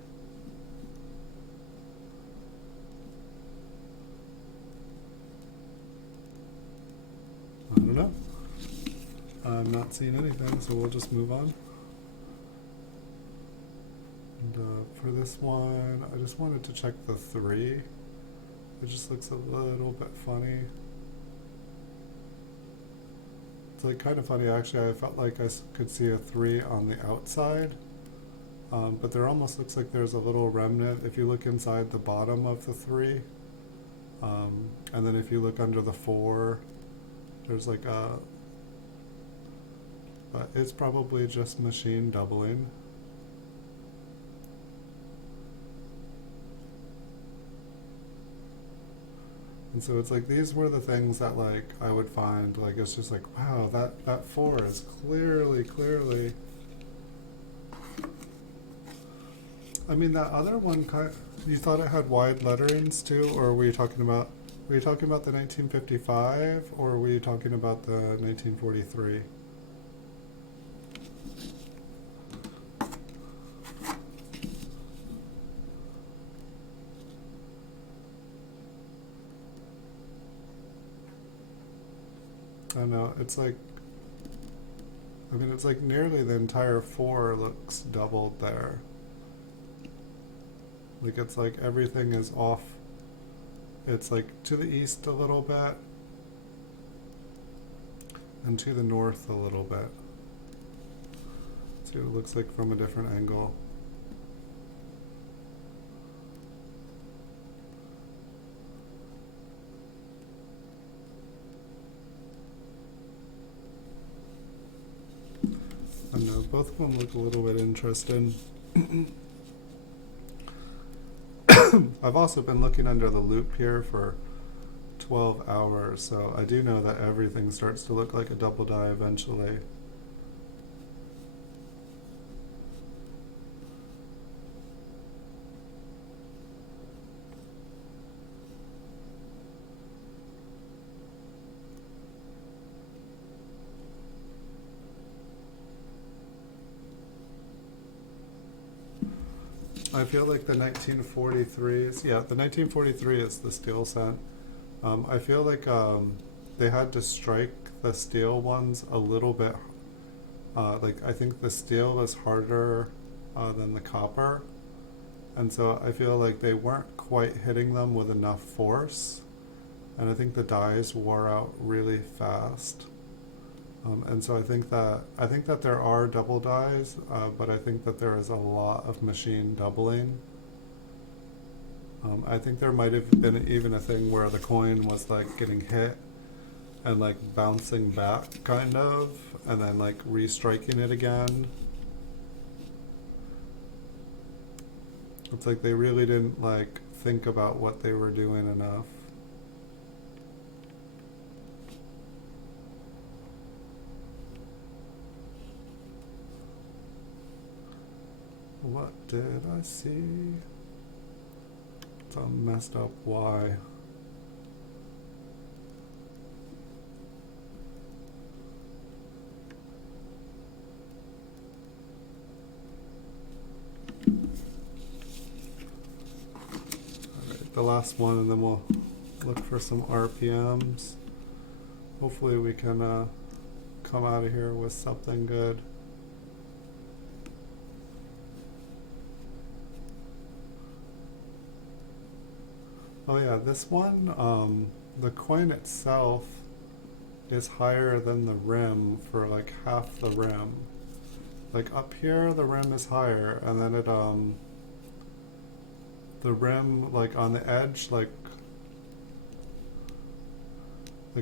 I don't know. I'm not seeing anything, so we'll just move on. And for this one, I just wanted to check the 3. It just looks a little bit funny. It's like kind of funny actually. I felt like I could see a 3 on the outside, but there almost looks like there's a little remnant if you look inside the bottom of the 3. And then if you look under the 4, there's like a, it's probably just machine doubling. And so it's like these were the things that like I would find, like it's just like, wow, that 4 is clearly. I mean that other one you thought it had wide letterings too, or were you talking about the 1955 or were you talking about the 1943? I don't know, it's like, I mean, it's like nearly the entire 4 looks doubled there. Like it's like everything is off. It's like to the east a little bit and to the north a little bit. See what it looks like from a different angle. I know, both of them look a little bit interesting. I've also been looking under the loop here for 12 hours, so I do know that everything starts to look like a double die eventually. I feel like the 1943s, yeah, the 1943 is the steel cent. I feel like they had to strike the steel ones a little bit. Like I think the steel is harder than the copper, and so I feel like they weren't quite hitting them with enough force, and I think the dies wore out really fast. And so I think that there are double dies, but I think that there is a lot of machine doubling. I think there might have been even a thing where the coin was like getting hit and like bouncing back kind of, and then like restriking it again. It's like they really didn't like think about what they were doing enough. What did I see? It's a messed up Y. Alright, the last one, and then we'll look for some RPMs. Hopefully we can come out of here with something good. Oh yeah, this one, the coin itself is higher than the rim for like half the rim. Like up here the rim is higher, and then it the rim like on the edge, like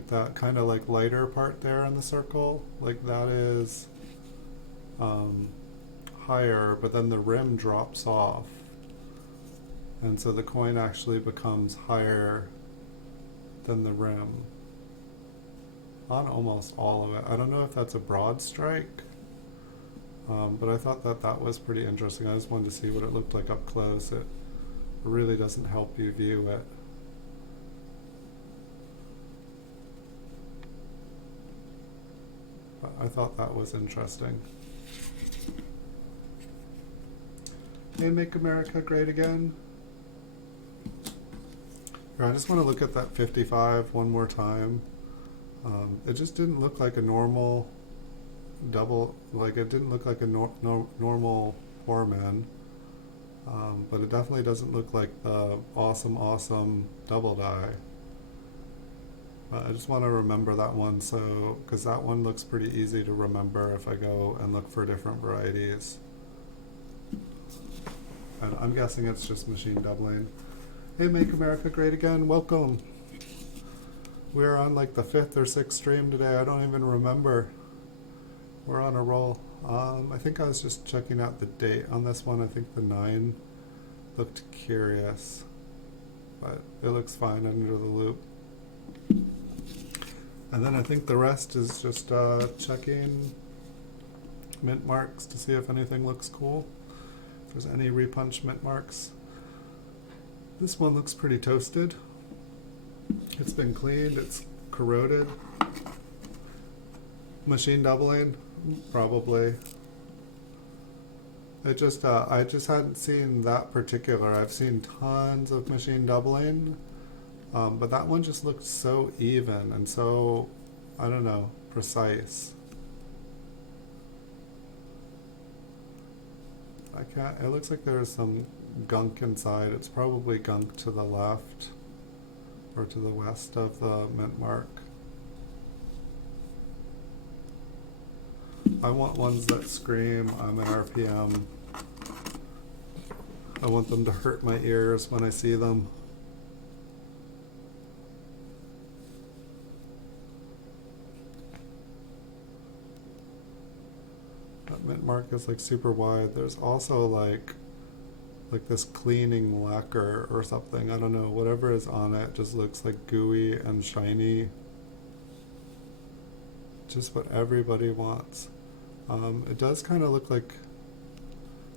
that kind of like lighter part there in the circle, like that is higher, but then the rim drops off. And so the coin actually becomes higher than the rim on almost all of it. I don't know if that's a broad strike, but I thought that that was pretty interesting. I just wanted to see what it looked like up close. It really doesn't help you view it. I thought that was interesting. Hey, Make America Great Again. Here, I just want to look at that 55 one more time. It just didn't look like a normal double, like it didn't look like a normal poor man. But it definitely doesn't look like the awesome double die. I just want to remember that one, so because that one looks pretty easy to remember if I go and look for different varieties. And I'm guessing it's just machine doubling. Hey, Make America Great Again, welcome. We're on like the 5th or 6th stream today. I don't even remember. We're on a roll. I think I was just checking out the date on this one. I think the 9 looked curious, but it looks fine under the loop. And then I think the rest is just checking mint marks to see if anything looks cool. If there's any repunch mint marks. This one looks pretty toasted. It's been cleaned, it's corroded. Machine doubling, probably. I just hadn't seen that particular. I've seen tons of machine doubling, but that one just looked so even and so, I don't know, precise. It looks like there's some gunk inside. It's probably gunk to the left or to the west of the mint mark. I want ones that scream I'm an RPM. I want them to hurt my ears when I see them. That mint mark is like super wide. There's also like this cleaning lacquer or something. I don't know. Whatever is on it just looks like gooey and shiny. Just what everybody wants. It does kind of look like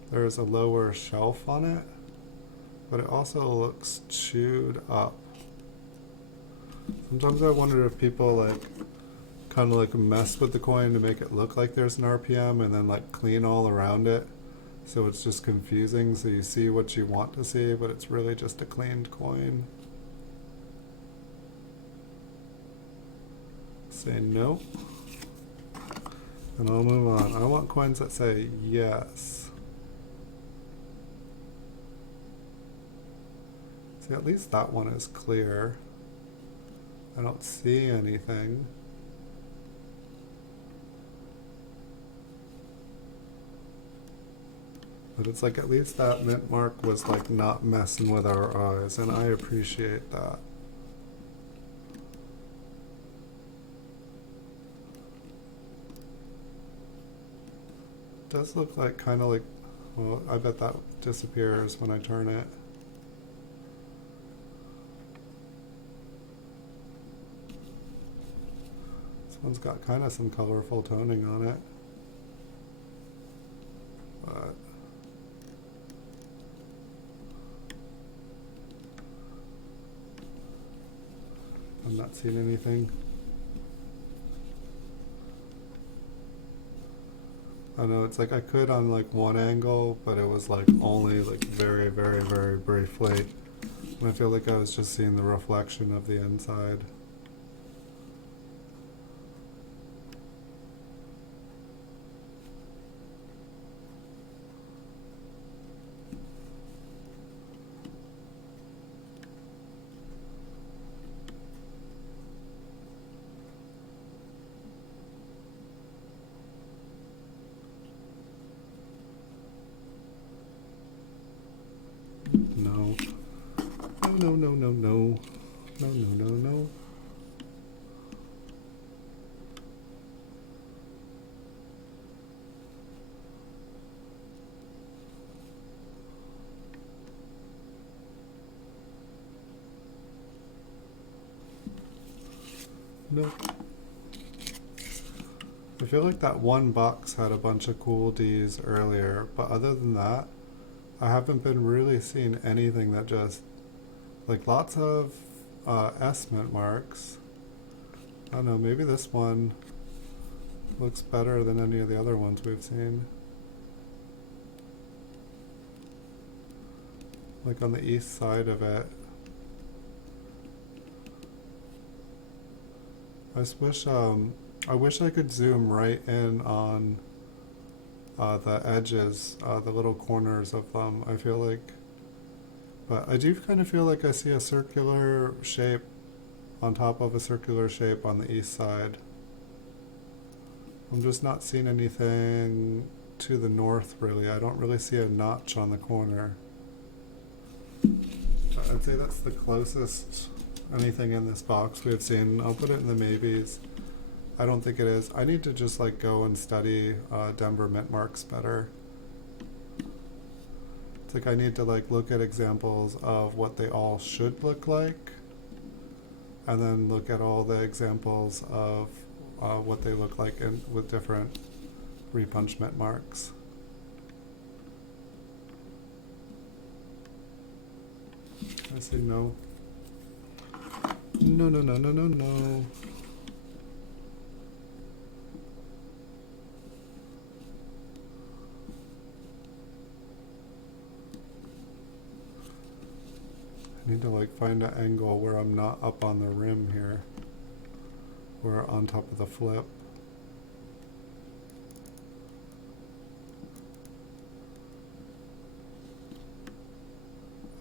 there's a lower shelf on it, but it also looks chewed up. Sometimes I wonder if people like kind of like mess with the coin to make it look like there's an RPM and then like clean all around it, so it's just confusing, so you see what you want to see, but it's really just a cleaned coin. Say no. And I'll move on. I want coins that say yes. See, at least that one is clear. I don't see anything. But it's like at least that mint mark was like not messing with our eyes, and I appreciate that. It does look like kind of like, well, I bet that disappears when I turn it. This one's got kind of some colorful toning on it. But I'm not seeing anything. I know it's like I could on like one angle, but it was like only like very briefly. And I feel like I was just seeing the reflection of the inside. No. No. No. I feel like that one box had a bunch of cool Ds earlier, but other than that, I haven't been really seeing anything that just, like lots of S mint marks. I don't know, maybe this one Looks better than any of the other ones we've seen. Like on the east side of it. I wish I could zoom right in on the edges, the little corners of them. I feel like, but I do kind of feel like I see a circular shape on top of a circular shape on the east side. I'm just not seeing anything to the north really. I don't really see a notch on the corner. I'd say that's the closest anything in this box we've seen. I'll put it in the maybes. I don't think it is. I need to just like go and study Denver mint marks better. It's like I need to like look at examples of what they all should look like, and then look at all the examples of what they look like with different repunch mint marks. I say no. No, no, no, no, no, no. I need to like find an angle where I'm not up on the rim here, or on top of the flip.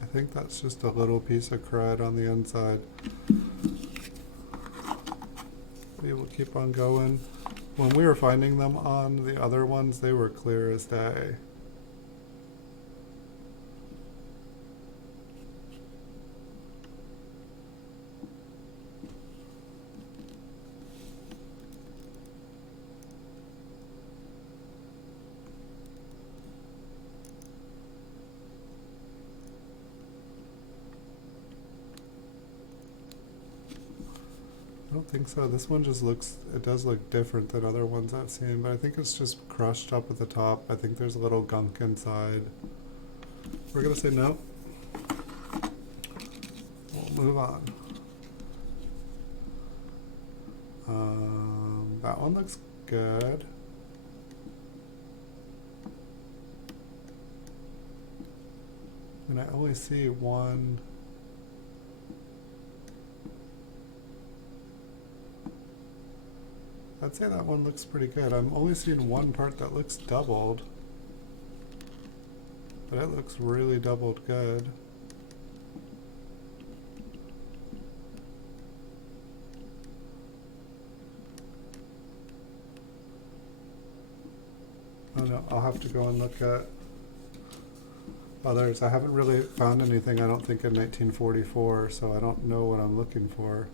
I think that's just a little piece of crud on the inside. We will keep on going. When we were finding them on the other ones, they were clear as day. I don't think so. This one just looks, it does look different than other ones I've seen, but I think it's just crushed up at the top. I think there's a little gunk inside. We're gonna say no. We'll move on. That one looks good. And I only see one. I'd say that one looks pretty good. I'm only seeing one part that looks doubled, but it looks really doubled good. Oh no, I'll have to go and look at others. I haven't really found anything, I don't think, in 1944, so I don't know what I'm looking for.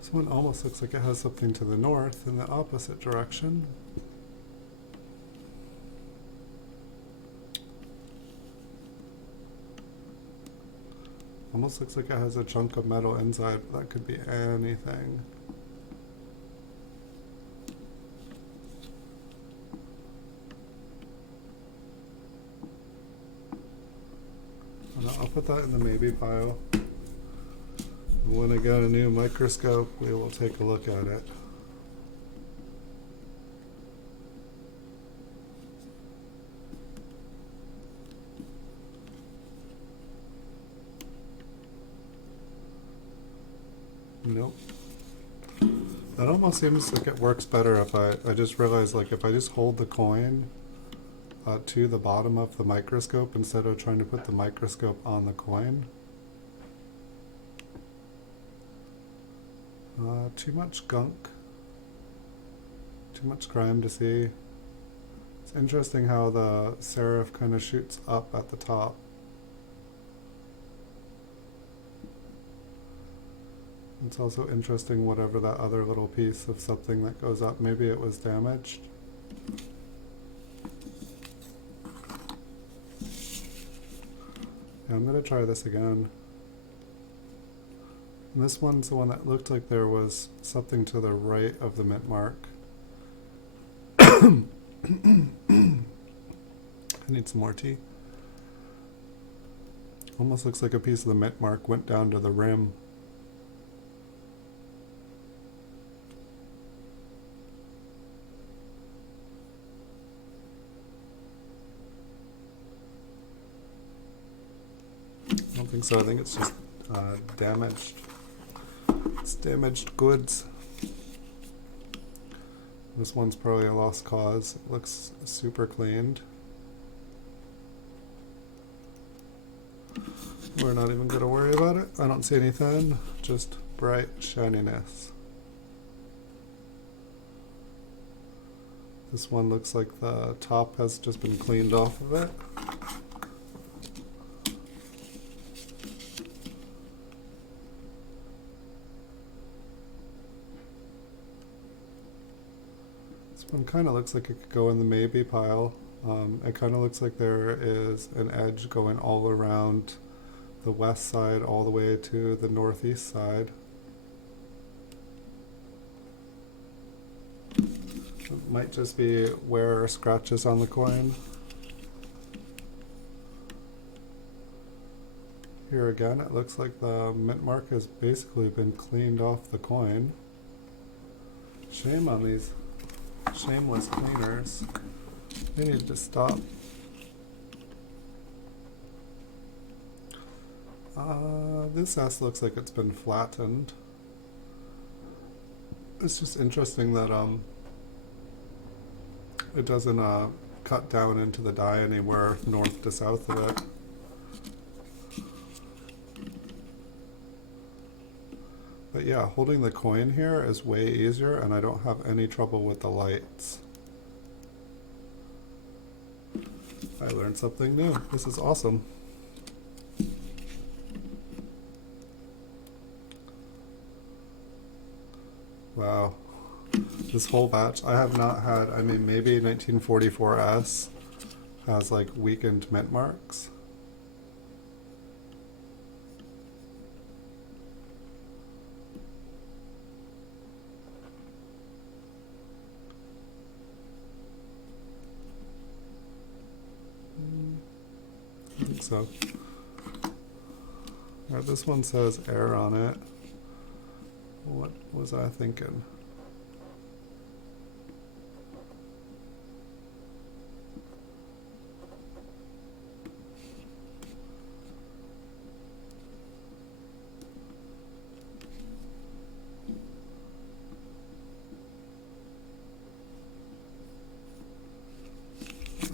This one almost looks like it has something to the north in the opposite direction. Almost looks like it has a chunk of metal inside, but that could be anything. I'll put that in the maybe pile. When I get a new microscope, we will take a look at it. Nope. That almost seems like it works better if I just realized, like, if I just hold the coin to the bottom of the microscope instead of trying to put the microscope on the coin. Too much gunk. Too much crime to see. It's interesting how the serif kind of shoots up at the top. It's also interesting whatever that other little piece of something that goes up, maybe it was damaged. Yeah, I'm going to try this again. And this one's the one that looked like there was something to the right of the mint mark. I need some more tea. Almost looks like a piece of the mint mark went down to the rim. I don't think so. I think it's just damaged. It's damaged goods. This one's probably a lost cause. It looks super cleaned. We're not even going to worry about it. I don't see anything, just bright shininess. This one looks like the top has just been cleaned off of it. This one kind of looks like it could go in the maybe pile. It kind of looks like there is an edge going all around the west side all the way to the northeast side. It might just be wear scratches on the coin. Here again, it looks like the mint mark has basically been cleaned off the coin. Shame on these shameless cleaners. They need to stop. This S looks like it's been flattened. It's just interesting that it doesn't cut down into the die anywhere north to south of it. But yeah, holding the coin here is way easier, and I don't have any trouble with the lights. I learned something new. This is awesome. Wow. This whole batch, I have not had, I mean, maybe 1944S has like weakened mint marks. I think so. Alright, this one says air on it. What was I thinking?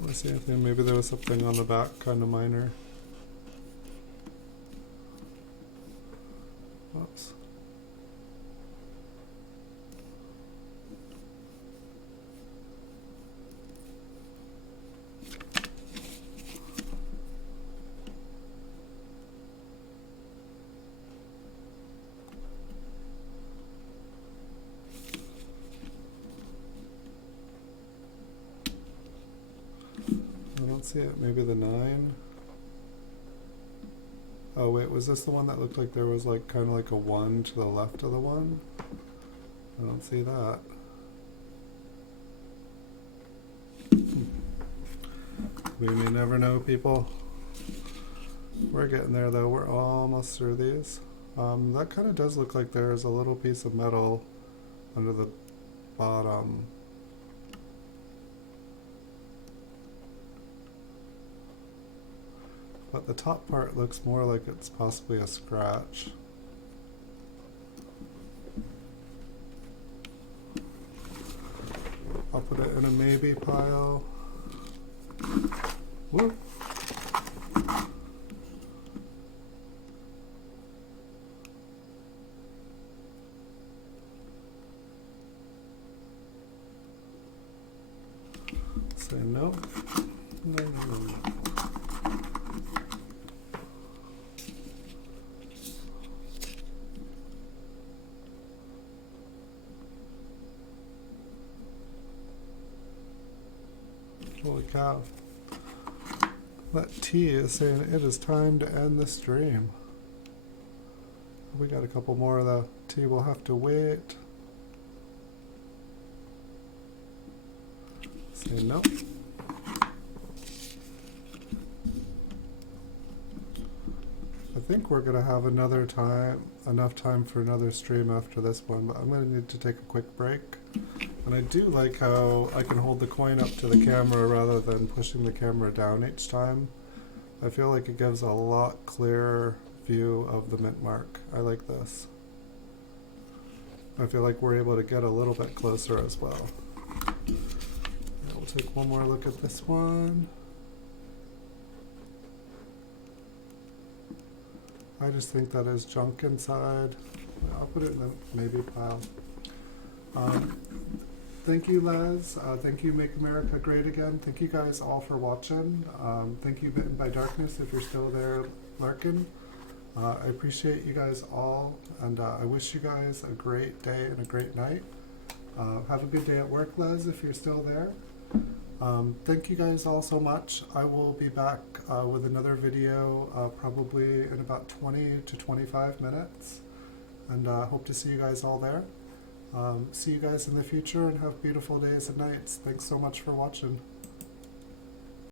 Let's see anything. Maybe there was something on the back, kind of minor. Oops. I don't see it. Maybe the 9. Oh wait, was this the one that looked like there was like kind of like a 1 to the left of the 1? I don't see that. We may never know, people. We're getting there though. We're almost through these. That kind of does look like there's a little piece of metal under the bottom. But the top part looks more like it's possibly a scratch. I'll put it in a maybe pile. Whoop. Say no. No, no, no. Holy cow. That T is saying it is time to end the stream. We got a couple more of the T. We'll have to wait. Say no. think we're gonna have enough time for another stream after this one, but I'm gonna need to take a quick break. And I do like how I can hold the coin up to the camera rather than pushing the camera down each time. I feel like it gives a lot clearer view of the mint mark. I like this. I feel like we're able to get a little bit closer as well. We'll take one more look at this one. I just think that is junk inside. I'll put it in the maybe pile. Thank you, Les. Thank you, Make America Great Again. Thank you guys all for watching. Thank you, Bitten by Darkness, if you're still there lurking. I appreciate you guys all, and I wish you guys a great day and a great night. Have a good day at work, Les, if you're still there. Thank you guys all so much. I will be back with another video probably in about 20 to 25 minutes, and hope to see you guys all there. See you guys in the future, and have beautiful days and nights. Thanks so much for watching.